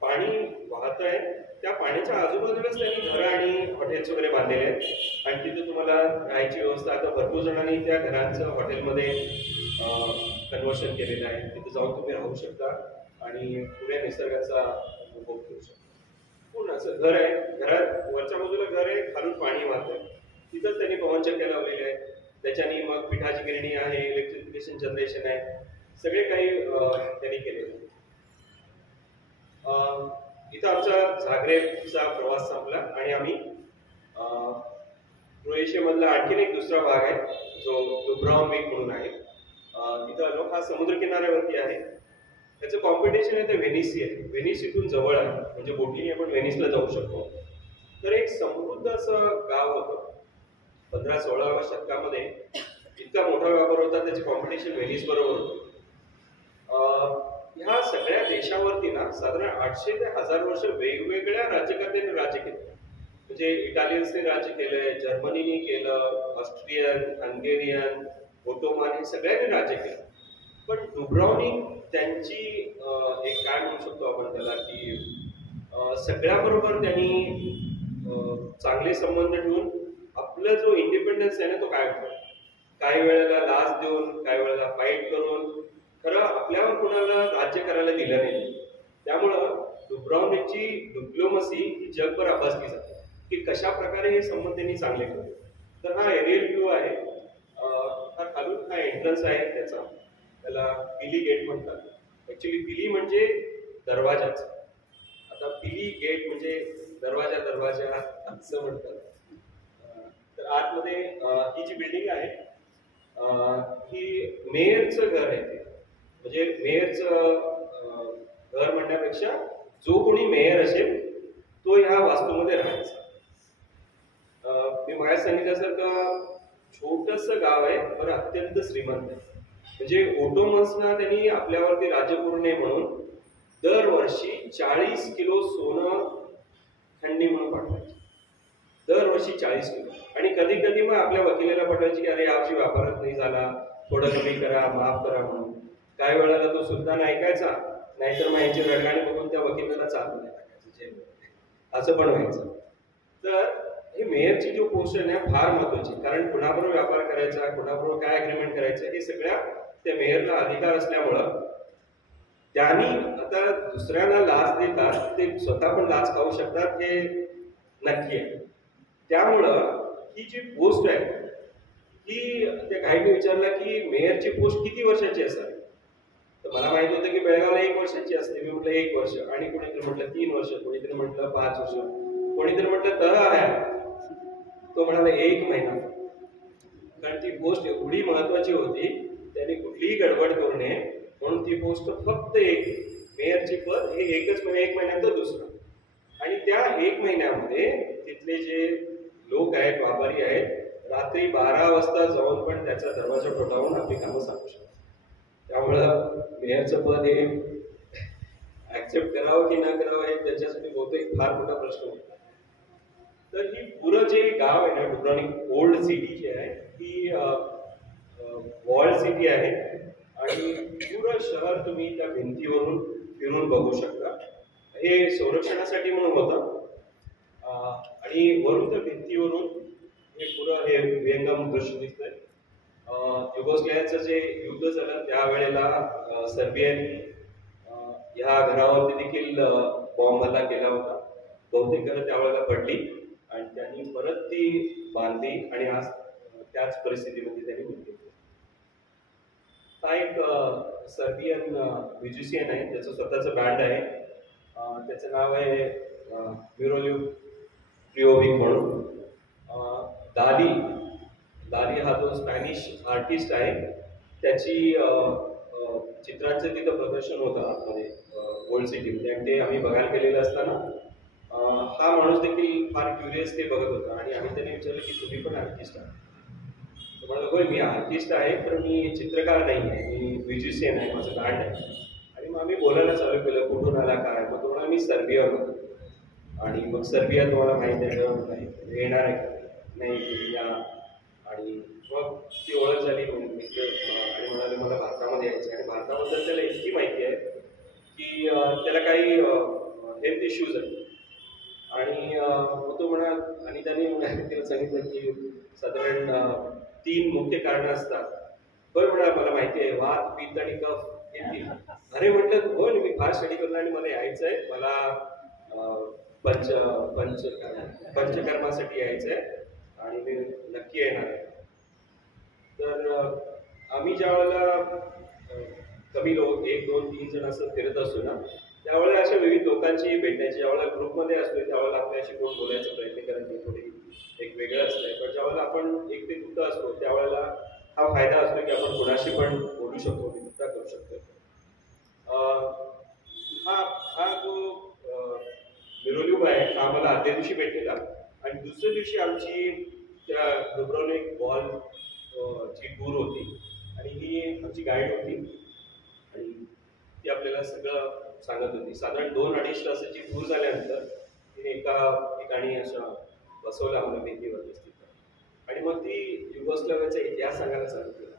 पाणी वाहत आहे. त्या पाण्याच्या आजूबाजूलाच त्यांनी घरं आणि हॉटेल्स वगैरे बांधलेले आहेत. आणि तिथं तुम्हाला राहायची व्यवस्था, आता भरपूर जणांनी त्या घरांचं हॉटेलमध्ये कन्व्हर्शन केलेलं आहे. तिथे जाऊन तुम्ही राहू शकता आणि पुऱ्या निसर्गाचा उपभोग करू शकता. पूर्ण असं घर आहे, घरात वरच्या बाजूला घर आहे, खालून पाणी वाहतंय. तिथंच त्यांनी पवनचक्क्या लावलेले आहेत. त्याच्यानी मग पिठाची गिरणी आहे, इलेक्ट्रिफिकेशन जनरेशन आहे, सगळे काही त्यांनी केलेले आहे. इथं आमचा झाग्रेबचा प्रवास संपला आणि आम्ही क्रोएशियामधला आणखीन एक दुसरा भाग आहे जो डुब्राव्निक म्हणून आहे. तिथं आलो. हा समुद्र किनाऱ्यावरती आहे. त्याचं कॉम्पिटिशन आहे ते व्हेनिस आहे. व्हेनिस इथून जवळ आहे, म्हणजे बोटीने आपण व्हेनिसला जाऊ शकतो. तर एक समृद्ध असं गाव होतं. 15-16व्या शतकामध्ये इतका मोठा व्यापार होता, त्याचे कॉम्पिटिशन व्हेनिस बरोबर होतं. ह्या सगळ्या देशावरती ना साधारण 800 ते 1000 वर्ष वेगवेगळ्या राज्यकर्त्यांनी राज्य केलं. म्हणजे इटालियन्सने राज्य केलंय, जर्मनीने केलं, ऑस्ट्रियन, हंगेरियन, ओटोमान हे सगळ्यांनी राज्य केलं. पण डुब्राव्निक त्यांची एक काय म्हणू शकतो आपण त्याला की सगळ्याबरोबर त्यांनी चांगले संबंध ठेवून आपला जो इंडिपेंडन्स आहे ना तो काय होतो. काही वेळेला लाच देऊन, काही वेळेला फाईट करून, खरं आपल्यावर कोणाला राज्य करायला दिलं नाही. त्यामुळं डुब्राव्निकची डिप्लोमसी ही जगभर अभ्यासली जाते की कशा प्रकारे हे संबंध त्यांनी चांगले केले. तर हा एरियल व्ह्यू आहे. हा खालून हा एंट्रन्स आहे त्याचा, त्याला पिली गेट म्हणतात. ऍक्च्युली पिली म्हणजे दरवाजाच. आता पिली गेट म्हणजे दरवाजा असं म्हणतात. तर आतमध्ये ही जी बिल्डिंग आहे ही मेयरचं घर आहे. म्हणजे मेयरचं घर म्हणण्यापेक्षा जो कोणी मेयर असेल तो ह्या वास्तूमध्ये राहायचा. मी मागे सांगितल्यासारखं छोटस गाव आहे, पण अत्यंत श्रीमंत आहे. म्हणजे ओटोमन्सना त्यांनी आपल्यावरती राज्य करू नये म्हणून दरवर्षी 40 किलो सोनं खंडणी म्हणून पाठवायचे. दरवर्षी 40 किलो. आणि कधी कधी मग आपल्या वकिलाला पाठवायचे की अरे यावर्षी व्यापारच नाही झाला, थोडं कमी करा, माफ करा म्हणून. काही वेळेला तो सुद्धा ऐकायचा, नाहीतर मग यांची रडगाणी बघून त्या वकिलाला चालू नाही टाकायचं, असं पण व्हायचं. तर हे मेयरची जो पोस्ट आहे ना फार महत्वाची, कारण कुणाबरोबर व्यापार करायचा, कुणाबरोबर काय अग्रीमेंट करायचं हे सगळ्या त्या मेयरला अधिकार असल्यामुळं त्यांनी आता दुसऱ्यांना लाच देतात, ते स्वतः पण लाच खाऊ शकतात हे नक्की आहे. त्यामुळं ही जी पोस्ट आहे ही त्या गाईडने विचारलं की मेयरची पोस्ट किती वर्षाची असावी. तर मला माहित होतं की बेळगावला 1 वर्षाची असते. मी म्हटलं 1 वर्ष, आणि कोणीतरी म्हटलं 3 वर्ष, कोणीतरी म्हटलं 5 वर्ष, कोणीतरी म्हटलं तह आहे. तो म्हणाला 1 महिना. कारण ती पोस्ट एवढी महत्वाची होती, त्यांनी कुठलीही गडबड करू नये म्हणून ती पोस्ट फक्त एक, मेयरची पद हे 1 महिन्यात दुसरं. आणि त्या 1 महिन्यामध्ये तिथले जे लोक आहेत, व्यापारी आहेत, रात्री 12 वाजता जाऊन पण त्याचा दरवाजा ठोठावून आपली कामं सांगू शकतात. त्यामुळं मेयरचं पद हे ऍक्सेप्ट करावं की न करावं हे त्याच्यासाठी बहुतेक फार मोठा प्रश्न होता. तर ही पुरं जे गाव आहे ना डुब्राव्निक ओल्ड सिटी जी आहे ही वॉल्ड सिटी आहे. आणि पुरं शहर तुम्ही त्या भिंतीवरून फिरून बघू शकता. हे संरक्षणासाठी म्हणून होतं. आणि वरून त्या भिंतीवरून हे पुरं हे विहंगम दृश्य दिसतंय. युगोस्लाव्हियाचं जे युद्ध झालं त्यावेळेला सर्बियानी ह्या घरावरती देखील बॉम्ब हल्ला केला होता. बहुतेक घरं त्यावेळेला पडली आणि त्यांनी परत ती बांधली आणि आज त्याच परिस्थितीमध्ये त्यांनी मुक्ती दिली. हा एक सर्बियन म्युझिशियन आहे, त्याचं स्वतःचं बँड आहे. त्याचं नाव आहे मिरोलिव प्रियोविक म्हणून. दाली दाली हा जो स्पॅनिश आर्टिस्ट आहे, त्याची चित्रांचं तिथं प्रदर्शन होतं आतमध्ये ओल्ड सिटीमध्ये, आणि ते आम्ही बघायला गेलेलं असताना हा माणूस देखील फार क्युरियस ते बघत होता. आणि आम्ही त्याने विचारलं की तुम्ही पण आर्टिस्ट आहात? तो म्हणाला होय, मी आर्टिस्ट आहे, पण मी चित्रकार नाही आहे, मी म्युझिशियन आहे, माझं बँड आहे. आणि मग आम्ही बोलायला चालू केलं, कुठून आला काय? मग तो म्हणाला मी सर्बियावरून. आणि मग सर्बिया तुम्हाला माहिती आहे नाही, येणार आहे का? नाही, तुम्ही या. आणि मग ती ओळख झाली मित्र, आणि म्हणाले मला भारतामध्ये यायचं. आणि भारताबद्दल त्याला इतकी माहिती आहे की त्याला काही हेल्थ इश्यूज आहेत. आणि मग तो म्हणा, आणि त्यांनी त्याला सांगितलं की साधारण 3 मुख्य कारणं असतात. बरं म्हणा, मला माहिती आहे, वात, पित्त आणि कफ हे 3. अरे म्हटलं हो, मी फार स्टडी करतो आणि मला यायचं आहे, मला पंचकर्मासाठी यायचं आहे आणि मी नक्की येणार आहे. तर आम्ही ज्या वेळेला कमी लोक 1, 2, 3 जण असं फिरत असतो ना, त्यावेळेला अशा विविध लोकांची भेटण्याची, ज्यावेळेला ग्रुपमध्ये असतो त्यावेळेला आपल्याशी कोण बोलायचा प्रयत्न करत नाही, थोडी एक वेगळं असतंय. पण ज्यावेळेला आपण एकटे दुःख असतो त्यावेळेला हा फायदा असतो की आपण कोणाशी पण बोलू शकतो, विविधता करू शकतो. हा जो मिरोलिव आहे हा आम्हाला आदल्या दिवशी भेटलेला, आणि दुसऱ्या दिवशी आमची त्या डुब्रोव्निक वॉल ची टूर होती, आणि ही आमची गाईड होती, आणि ती आपल्याला सगळं सांगत होती. साधारण 2-2.5 तासाची टूर झाल्यानंतर तिने एका ठिकाणी असं बसवलं आम्हाला भिंतीवरती तिथं, आणि मग ती युगोस्लाव्हियाचा इतिहास सांगायला चालू केला.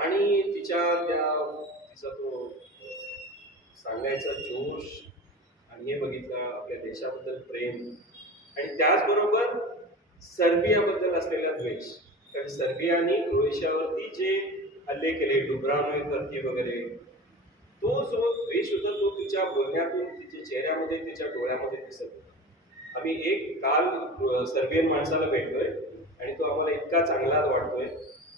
आणि तिचा तो सांगायचा जोश, आणि हे बघितलं आपल्या देशाबद्दल प्रेम, आणि त्याचबरोबर सर्बियाबद्दल असलेला द्वेष. कारण सर्बियाने क्रोएशियावरती जे हल्ले केले, डुब्राव्निकवरती वगैरे, तो जो द्वेष होता तो तिच्या बोलण्यातून, तिच्या चेहऱ्यामध्ये, तिच्या डोळ्यामध्ये दिसत होता. आम्ही एक काल सर्बियन माणसाला भेटलोय आणि तो आम्हाला इतका चांगलाच वाटतोय,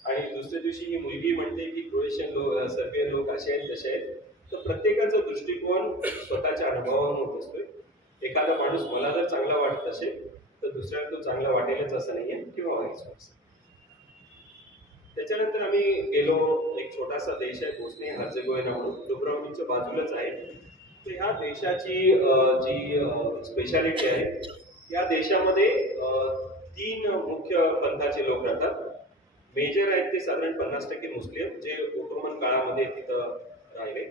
आणि दुसऱ्या दिवशी ही मुलगी म्हणते की क्रोएशियन लोक, सर्बियन लोक असे आहेत तसे आहेत. तर प्रत्येकाचा दृष्टिकोन स्वतःच्या अनुभवावरून होत असतोय. एखादा माणूस मला जर चांगला वाटत असेल तर दुसऱ्याला तो चांगला वाटेलच असं नाहीये, किंवा व्हायचं. त्याच्यानंतर आम्ही गेलो, एक छोटासा देश आहे बोस्निया हर्जेगोविना म्हणून, डुब्रोव्निकच्या बाजूलाच आहे. तर ह्या देशाची जी स्पेशालिटी आहे, या देशामध्ये 3 मुख्य पंथाचे लोक राहतात. मेजर आहेत ते साधारण 50% मुस्लिम, जे ओटोमन काळामध्ये तिथं राहिले,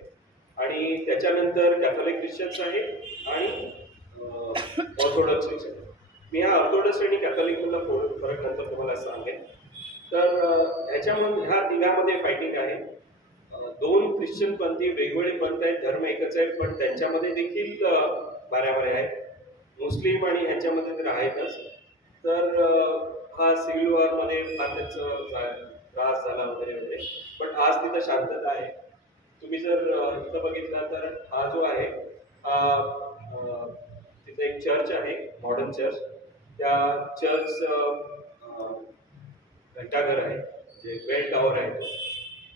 आणि त्याच्यानंतर कॅथोलिक ख्रिश्चन्स आहे, आणि ऑर्थोडॉक्स ख्रिश्चन. मी हा ऑर्थोडॉक्स आणि कॅथोलिक मधला फरक नंतर तुम्हाला सांगेन. तर ह्या तिघांमध्ये फायटिंग आहे. 2 ख्रिश्चन पंथी वेगवेगळे पंथ आहेत, धर्म एकच आहे, पण त्यांच्यामध्ये देखील बाऱ्याबाऱ्या आहेत. मुस्लिम आणि ह्यांच्यामध्ये तर आहेतच. तर हा सिव्हिल वॉरमध्ये फार त्याचा त्रास झाला वगैरे वगैरे, पण आज तिथं शांतता आहे. तुम्ही जर इथं बघितला तर हा जो आहे हा तिथे एक चर्च आहे, मॉडर्न चर्च. त्या चर्च घंटाघर आहे, जे बेल टॉवर आहे,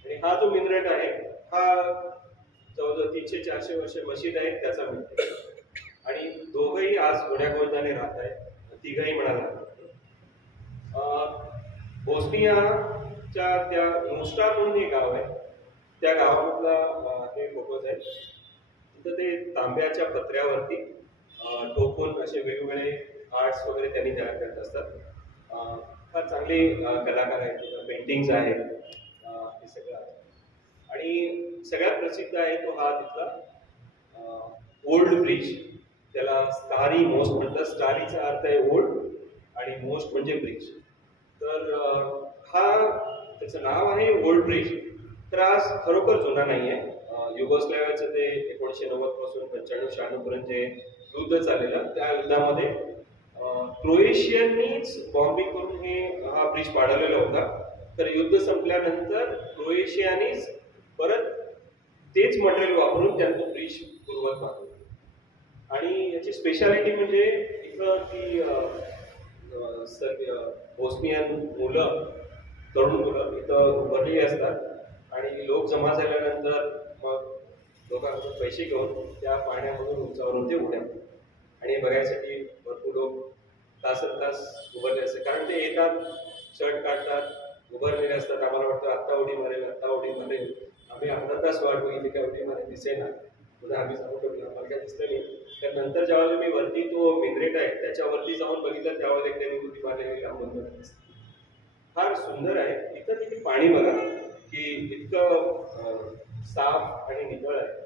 आणि हा जो मिनरेट आहे हा जवळजवळ 300-400 वर्ष मशीद आहे त्याचा मिळते. आणि दोघंही आज गोड्यागोविंदाने राहत आहेत, तिघही म्हणाला. बोस्नियाच्या त्या मोस्टा म्हणून एक गाव आहे, त्या गावामधला हे फोटोज आहेत. तिथं ते तांब्याच्या पत्र्यावरती ठोकून असे वेगवेगळे आर्ट्स वगैरे त्यांनी तयार करत असतात. फार चांगले कलाकार आहेत, तिथं पेंटिंग्स आहेत, हे सगळं आहे. आणि सगळ्यात प्रसिद्ध आहे तो हा तिथला ओल्ड ब्रिज. त्याला स्टारी मोस्ट म्हणतात. स्टारीचा अर्थ आहे ओल्ड आणि मोस्ट म्हणजे ब्रिज. तर हा त्याचं नाव आहे ओल्ड ब्रिज. तर आज खरोखर जुना नाही आहे. युगोस्लाव्हियाचं ते 1990 पासून 95-96 पर्यंत जे युद्ध चाललेलं, त्या युद्धामध्ये क्रोएशियननीच बॉम्बिंग करून हा ब्रिज पाडवलेला होता. तर युद्ध संपल्यानंतर क्रोएशियानीच परत तेच मटेरियल वापरून त्यांनी तो ब्रिज पूर्वत बांधला. आणि याची स्पेशालिटी म्हणजे इथं ती बोस्नियन मुलं, तरुण मुलं इथं उभारलेली असतात, आणि लोक जमा झाल्यानंतर मग लोकांकडून पैसे घेऊन त्या पाण्यामधून उंचावरून कोणते उड्या आणि हे बघायसाठी भरपूर लोक तासन तास उभारले असते, कारण ते येतात, शर्ट काढतात, उभारलेले असतात. आम्हाला वाटतं आत्ता उडी मारेल, आत्ता उडी मारेल. आम्ही अर्धा तास वाट बघितली, काय उडी मारेल दिसेना. पुन्हा आम्ही सांगू शकलो आम्हाला काय दिसलं नाही. तर नंतर ज्यावेळेला मी वरती तो मिनरेट आहे त्याच्यावरती जाऊन बघितलं, त्यावेळेला त्यांनी उडी मारलेली काम बंद दिसते. फार सुंदर आहे. इथं तिथे पाणी बघा की इतकं साफ आणि नितळ आहे.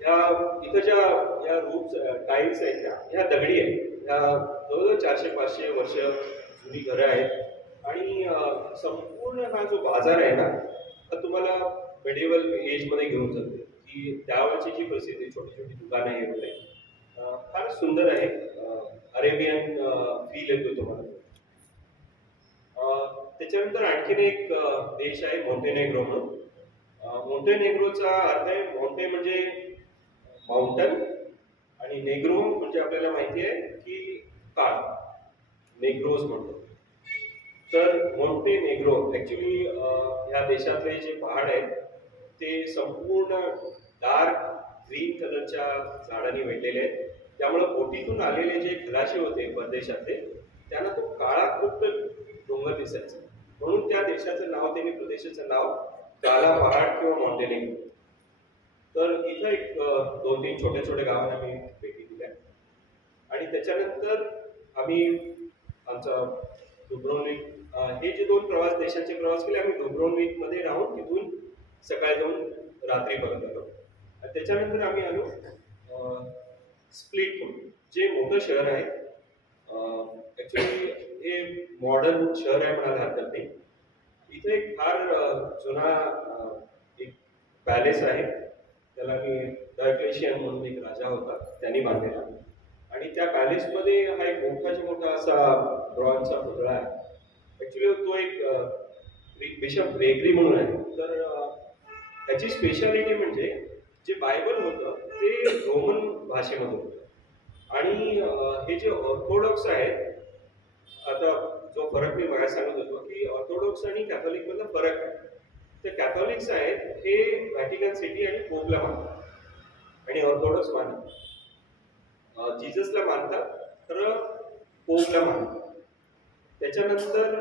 इथं ज्या या रूप्स टाईल्स आहेत ह्या दगडी आहेत. ह्या जवळजवळ 400-500 वर्ष जुनी घरं आहेत आणि संपूर्ण हा जो बाजार आहे ना, तर तुम्हाला मेडिवल एजमध्ये घेऊन जाते की त्यावेळची जी परिस्थिती, छोटी छोटी दुकानं आहे वगैरे, फार सुंदर आहे. अरेबियन फील येतो तुम्हाला. त्याच्यानंतर आणखीन एक देश आहे मॉन्टेनेग्रो म्हणून. मॉन्टेनेग्रोचा अर्थ आहे, मॉन्टे म्हणजे माउंटन आणि नेग्रो म्हणजे आपल्याला माहिती आहे की काळ, नेग्रोज म्हणतो. तर मॉन्टेनेग्रो ऍक्च्युली या देशातले जे पहाड आहेत ते संपूर्ण डार्क ग्रीन कलरच्या झाडांनी वेढलेले आहेत. त्यामुळे बोटीतून आलेले जे खलाशी होते परदेशातले, त्यांना तो काळा खूप डोंगर दिसायचा, म्हणून त्या देशाचं नाव, त्यांनी प्रदेशाचं नाव काला पहाड किंवा मॉन्टेनेग्रो. तर इथं एक 2-3 छोटे छोटे गावांना मी भेटी दिल्या आणि त्याच्यानंतर आम्ही आमचा डुब्रोव्निक, हे जे 2 देशाचे प्रवास केले आम्ही. डुब्रोव्निक मध्ये राहून तिथून सकाळी जाऊन रात्री परत आलो. त्याच्यानंतर आम्ही आलो स्प्लिट म्हणून, जे मोठं शहर आहे. ऍक्च्युली हे मॉडर्न शहर आहे म्हणायला हरकत नाही. इथे एक फार जुना एक पॅलेस आहे. त्याला मी डायक्लेशियन म्हणून एक राजा होता त्यांनी बांधलेला, आणि त्या पॅलेसमध्ये हा एक मोठा असा ब्रॉन्झचा पुतळा आहे. ऍक्च्युली तो एक बिशप ग्रेगरी म्हणून आहे. तर त्याची स्पेशालिटी म्हणजे जे बायबल होतं ते रोमन भाषेमध्ये होतं आणि हे जे ऑर्थोडॉक्स आहेत, आता जो फरक मी बघायला सांगत होतो की ऑर्थोडॉक्स आणि कॅथोलिक मधला फरक आहे. तर कॅथोलिक्स आहेत हे व्हॅटिकन सिटी आणि पोपला मानतात आणि ऑर्थोडॉक्स मानतात जीजसला मानतात, तर पोपला मानतात. त्याच्यानंतर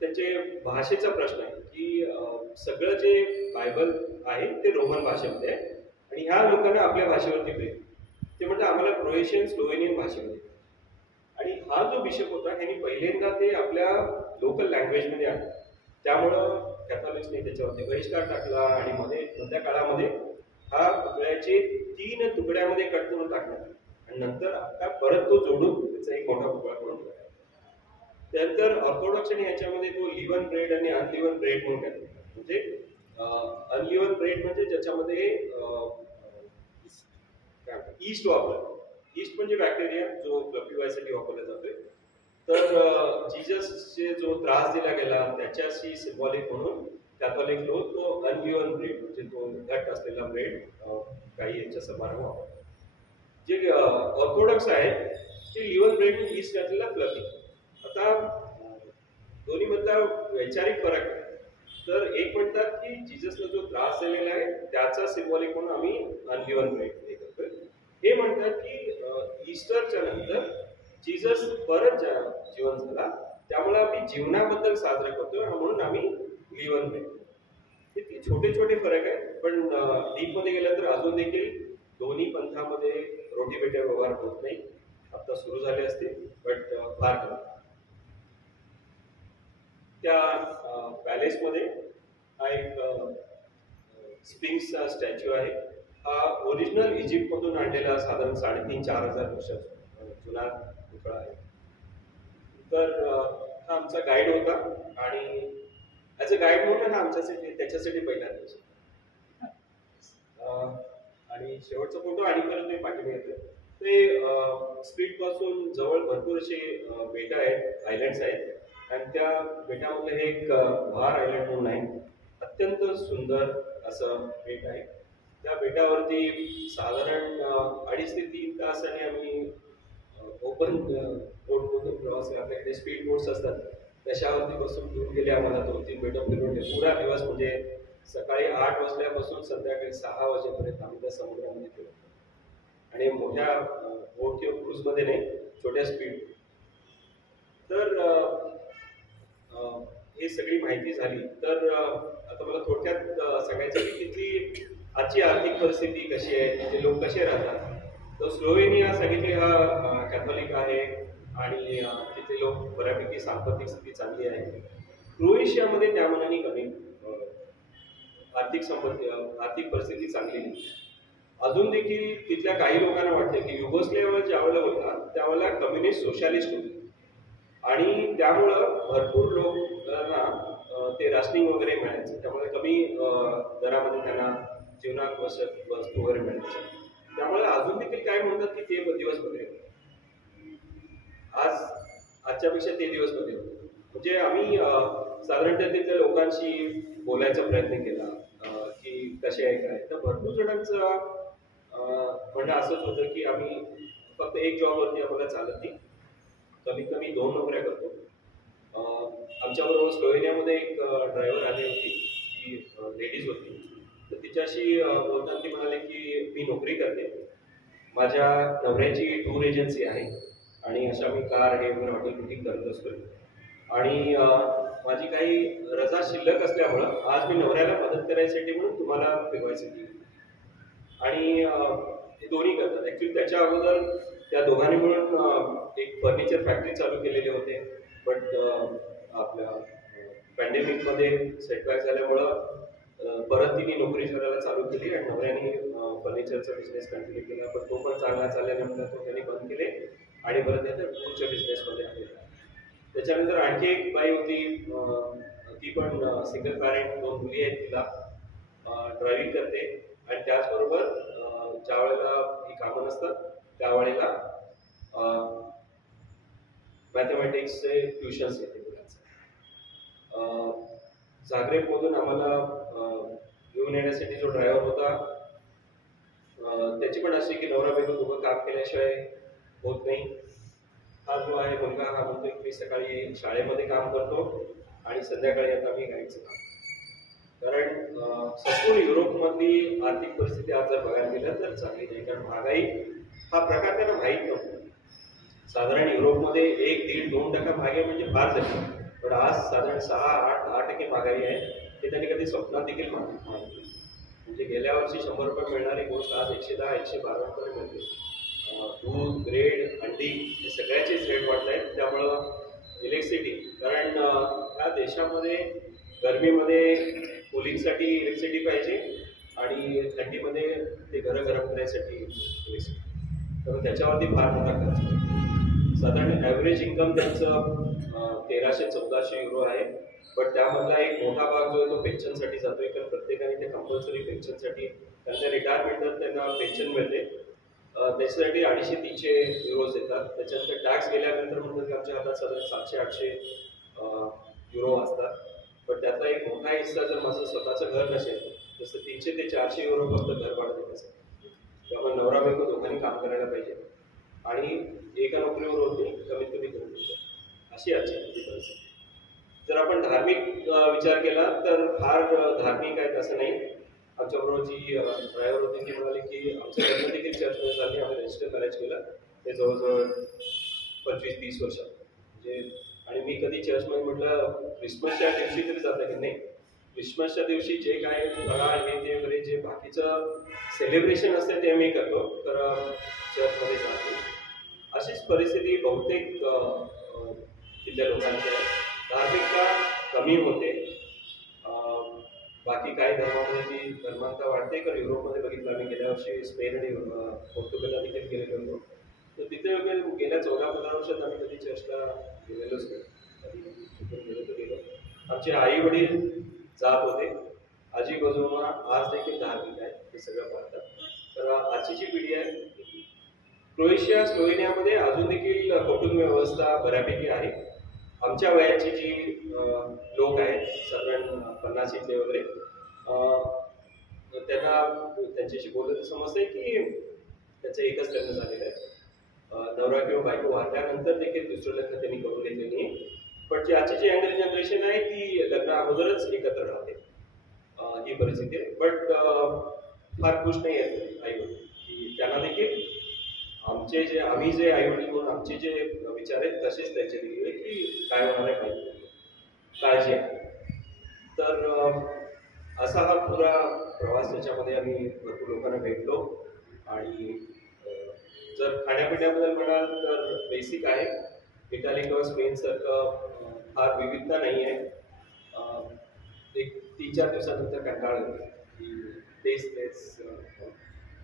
त्याचे भाषेचा प्रश्न आहे की सगळं जे बायबल आहे ते रोमन भाषेमध्ये आहे आणि ह्या लोकांना आपल्या भाषेवरती प्रेम. ते म्हणजे आम्हाला क्रोएशियन स्लोवेनियन भाषेमध्ये. आणि हा जो बिशप होता ह्यांनी पहिल्यांदा ते आपल्या लोकल लँग्वेजमध्ये आणलं, त्यामुळं कॅथॉलिक्सने त्याच्यावरती बहिष्कार टाकला आणि मधल्या काळामध्ये हा पुतळ्याचे 3 तुकड्यामध्ये कट करून टाकण्यात आला आणि नंतर आता परत तो जोडून त्याचा एक मोठा पुतळा करून ठेवला. त्यानंतर ऑर्थोडॉक्स आणि ह्याच्यामध्ये तो लिव्हन ब्रेड आणि अनलिव्हन ब्रेड म्हणून काय, म्हणजे अनलिव्हन ब्रेड म्हणजे ज्याच्यामध्ये ईस्ट वापरतो. ईस्ट म्हणजे बॅक्टेरिया जो फ्लफी व्हायसाठी वापरला जातोय. तर जीजसचे जो त्रास दिला गेला त्याच्याशी सिम्बॉलिक म्हणून कॅथॉलिक लोक तो अनलिव्हन ब्रेड म्हणजे तो घट असलेला ब्रेड काही याच्या समारोह वापरतात. जे ऑर्थोडॉक्स आहेत ते लिव्हन ब्रेड ईस्ट घातलेला फ्लफी. आता दोन्ही मधला वैचारिक फरक आहे. तर एक म्हणतात की जीजसला जो त्रास झालेला आहे त्याचा सिम्बॉलिक म्हणून आम्ही अनलिव्हन ब्रेड हे करतोय. हे म्हणतात की ईस्टरच्या नंतर जीजस परत जीवन झाला, त्यामुळे आम्ही जीवनाबद्दल साजरा करतोय म्हणून आम्ही लिव्हन ब्रेड. हे छोटे छोटे फरक आहेत, पण डीप मध्ये गेलं तर अजून देखील दोन्ही पंथामध्ये रोटी बेटे व्यवहार होत नाही. आता सुरू झाले असतील, बट फार कमी. त्या पॅलेसमध्ये हा एक स्पिंक्सचा स्टॅच्यू आहे. हा ओरिजिनल इजिप्तमधून आणलेला साधारण 3,500-4,000 वर्षाचा जुना पुतळा आहे. तर हा आमचा गाईड होता आणि ॲज अ गाईड म्हणून हा आमच्यासाठी त्याच्यासाठी पहिला दिवस. आणि शेवटचा फोटो आणि परत मी पाठीमागे येतो. ते स्प्लिट पासून जवळ भरपूर असे बेट आहेत, आयलँड्स आहेत, आणि त्या बेटामधलं हे एक भार आयलँड म्हणून आहे. अत्यंत सुंदर असं बेट आहे. त्या बेटावरती साधारण 2.5 ते 3 तासाने आम्ही ओपन रोडमधून प्रवास केला. आपल्याकडे स्पीड बोट्स असतात त्याच्यावरती बसून घेऊन गेले आम्हाला 2-3 बेटं फिरवून. पुरा दिवस म्हणजे सकाळी 8 वाजल्यापासून संध्याकाळी 6 वाजेपर्यंत आम्ही त्या समुद्रामध्ये फिरलो. आणि मोठ्या बोट किंवा क्रूजमध्ये नाही, छोट्या स्पीड. तर ही सगळी माहिती झाली. तर आता मला थोडक्यात सांगायचं की तिथली आजची आर्थिक परिस्थिती कशी आहे, तिथे लोक कसे राहतात. तर स्लोवेनिया सांगितले हा कॅथोलिक आहे आणि तिथे लोक बऱ्यापैकी सांस्कृतिक स्थिती चांगली आहे. क्रोएशियामध्ये त्या मनाने कमी आर्थिक परिस्थिती चांगली नाही. अजून देखील तिथल्या काही लोकांना वाटतं की युगोस्लेव्हिया ज्यावेळेला होता त्यावेळेला कम्युनिस्ट सोशलिस्ट होते आणि त्यामुळं भरपूर लोकांना ते राशनिंग वगैरे मिळायचं, त्यामुळे कमी दरामध्ये त्यांना जीवनावश्यक वस्तू वगैरे मिळायच्या. त्यामुळे अजून देखील काय म्हणतात की ते दिवस बरे होते. आजच्यापेक्षा ते दिवस बरे होते. म्हणजे आम्ही साधारणतः तिथल्या लोकांशी बोलायचा प्रयत्न केला की कसे आहे काय. तर भरपूर जणांचं म्हणणं असंच होतं की आम्ही फक्त एक जॉबवरती आम्हाला चालत नाही, कमीत कमी 2 नोकऱ्या करतो. आमच्याबरोबर स्लोवेनियामध्ये एक ड्रायव्हर आली होती, ती लेडीज होती. तर तिच्याशी बोलताना ती म्हणाले की मी नोकरी करते, माझ्या नवऱ्याची टूर एजन्सी आहे आणि अशा मी कार हे वगैरे हॉटेल बुकिंग करत असतो आणि माझी काही रजा शिल्लक असल्यामुळं आज मी नवऱ्याला मदत करायसाठी म्हणून तुम्हाला फिरवायसाठी. आणि हे दोन्ही करतात. ॲक्च्युली त्याच्या अगोदर त्या दोघांनी मिळून एक फर्निचर फॅक्टरी चालू केलेले होते, बट आपल्या पॅन्डेमिकमध्ये सेटबॅक झाल्यामुळं परत तिने नोकरी करायला चालू केली आणि नवऱ्याने फर्निचरचा बिझनेस कंटिन्यू केला. पण तो पण चांगला चालल्यानंतर तो त्यांनी बंद केले आणि परत त्या टूरच्या बिझनेसमध्ये आले. त्याच्यानंतर आणखी एक बाई होती, ती पण सिंगल पॅरेंट, 2 मुली आहेत तिला, ड्रायव्हिंग करते आणि त्याचबरोबर ज्या वेळेला ही कामं नसतात त्यावेळेला मॅथमॅटिक्सचे ट्युशन्स घेते मुलांचे. जाग्रेबमधून आम्हाला घेऊन येण्यासाठी जो ड्रायव्हर होता त्याची पण अशी की नवरा बायको दोघं काम केल्याशिवाय होत नाही. हा जो आहे मुलगा, हा म्हणतो की मी सकाळी शाळेमध्ये काम करतो आणि संध्याकाळी आता मी गाडीचं काम. कारण संपूर्ण युरोपमधली आर्थिक परिस्थिती आज जर बघायला गेलं तर चांगली नाही, कारण महागाई हा प्रकार त्यांना माहीत नव्हता. साधारण युरोपमध्ये 1-1.5-2% महागाई म्हणजे फार झाली, पण आज साधारण 6-8% महागाई आहे. ते त्यांनी कधी स्वप्नात देखील माहिती. म्हणजे गेल्या वर्षी 100 रुपये मिळणारी गोष्ट आज 110-112 रुपये मिळते. दूध, ब्रेड, अंडी हे सगळ्याचेच रेट वाढत आहेत. त्यामुळं इलेक्ट्रिसिटी, कारण या देशामध्ये गरमीमध्ये कूलिंगसाठी इलेक्ट्रिसिटी पाहिजे आणि थंडीमध्ये ते घरं गरम करण्यासाठी इलेक्ट्रिसिटी, तर त्याच्यावरती फार मोठा खर्च आहे. साधारण ॲव्हरेज इन्कम त्यांचं 1300-1400 युरो आहे. पण त्यामधला एक मोठा भाग जो आहे तो पेन्शनसाठी जातोय, कारण प्रत्येकाने ते कंपल्सरी पेन्शनसाठी, त्यांच्या रिटायरमेंटनंतर त्यांना पेन्शन मिळते, त्याच्यासाठी 250-300 युरोज येतात. त्याच्यानंतर टॅक्स गेल्यानंतर म्हणतात की आमच्या हातात साधारण 700-800 युरो असतात. पण त्यातला एक मोठा हिस्सा जर माझं स्वतःचं घर नसेल, जसं 300 ते 400 युरो फक्त घर भाडं देण्याचं. त्यामुळे नवरा बायको दोघांनी काम करायला पाहिजे आणि एका नोकरीवर होत नाही, कमीत कमी 2 नोकरी, अशी आजची परिस्थिती. जर आपण धार्मिक विचार केला तर फार धार्मिक आहेत असं नाही. आमच्याबरोबर जी ड्रायव्हर होती ती म्हणाली की आमचं लग्न देखील चर्चमध्ये झाली, आम्ही रजिस्टर मॅरेज केलं, ते जवळजवळ 25-30 वर्षात. म्हणजे आणि मी कधी चर्चमध्ये म्हटलं क्रिसमसच्या दिवशी तरी जातं की नाही, क्रिसमसच्या दिवशी जे काय फराळ हे ते वगैरे जे बाकीचं सेलिब्रेशन असते ते मी करतो, तर चर्चमध्ये जातो. अशीच परिस्थिती बहुतेक तिथल्या लोकांची आहे. धार्मिकता कमी होते. बाकी काही धर्मामध्ये ती धर्मांता वाढते, कारण युरोपमध्ये बघितलं आम्ही गेल्या वर्षी स्पेन आणि पोर्तुगलला देखील गेलेलो होतो. तर तिथे वगैरे गेल्या 14-15 वर्षात आम्ही कधी चर्चला गेलेलोच नाही. कधी गेलो तर गेलो. आमचे आई वडील जात होते, आजी आजोबा आज देखील धार्मिक आहे, हे सगळं पाहतात. तर आजची जी पिढी आहे, क्रोएशिया स्लोवेनियामध्ये अजून देखील कौटुंबिक व्यवस्था बऱ्यापैकी आहे. आमच्या वयाची जी लोक आहेत, साधारण 50 वगैरे, त्यांना त्यांच्याशी बोललं तर समजतंय की त्याचं एकच लग्न झालेलं आहे. नवरा किंवा बायको वारल्यानंतर देखील दुसरं लग्न त्यांनी करून घेतलेलं नाही. पण जी आजची जी यंग जनरेशन आहे ती लग्न अगोदरच एकत्र राहते, ही परिस्थिती आहे. बट फार खुश नाही आहे आई वडील की त्यांना देखील आमचे जे आम्ही जे आईवडील म्हणून आमचे जे विचार आहेत तसेच त्यांचे दिले की काय होणार आहे माहिती काळजी आहे. तर असा हा पुरा प्रवास त्याच्यामध्ये आम्ही भरपूर लोकांना भेटलो. आणि जर खाण्यापिण्याबद्दल म्हणाल तर बेसिक आहे. इटाली किंवा स्पेन सारखं फार विविधता नाही आहे. एक 3-4 दिवसानंतर कंटाळा येतो की तेच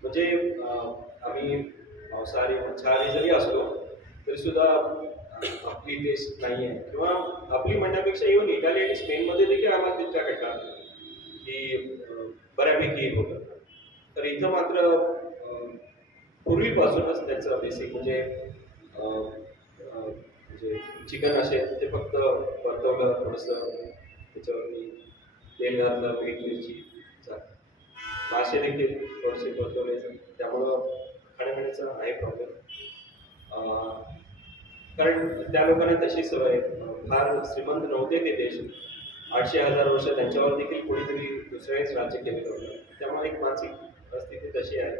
म्हणजे आम्ही मांसाहारी मांसाहारी जरी असलो तरी सुद्धा आपली टेस्ट नाही आहे किंवा आपली म्हणण्यापेक्षा इव्हन इटाली आणि स्पेनमध्ये देखील आम्हाला तितका कंटाळा की बऱ्यापैकी होतं. तर इथं मात्र पूर्वीपासूनच त्याचं बेसिक म्हणजे चिकन असेल ते फक्त परतवलं थोडंसं त्याच्यावरती तेल घातलं मीठ मिरची झालं. मासे देखील थोडेसे परतवले त्यामुळं खाण्यापिण्याचा आहे प्रॉब्लेम. कारण त्या लोकांना तशी सवय फार श्रीमंत नव्हते ते देश. 800-1000 वर्ष त्यांच्यावर देखील कोणीतरी दुसऱ्यानेच राज्य केलेलं होतं. त्यामुळे एक मानसिक परिस्थिती तशी आहे.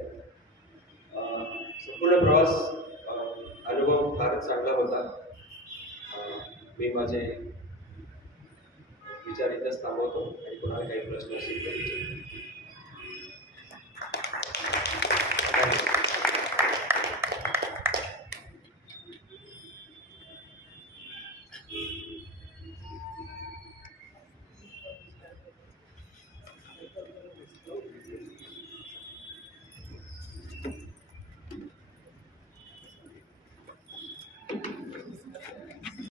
संपूर्ण प्रवास अनुभव फारच चांगला होता. मी माझे विचार इथंच थांबवतो आणि कोणाला काही प्रश्न असेल तर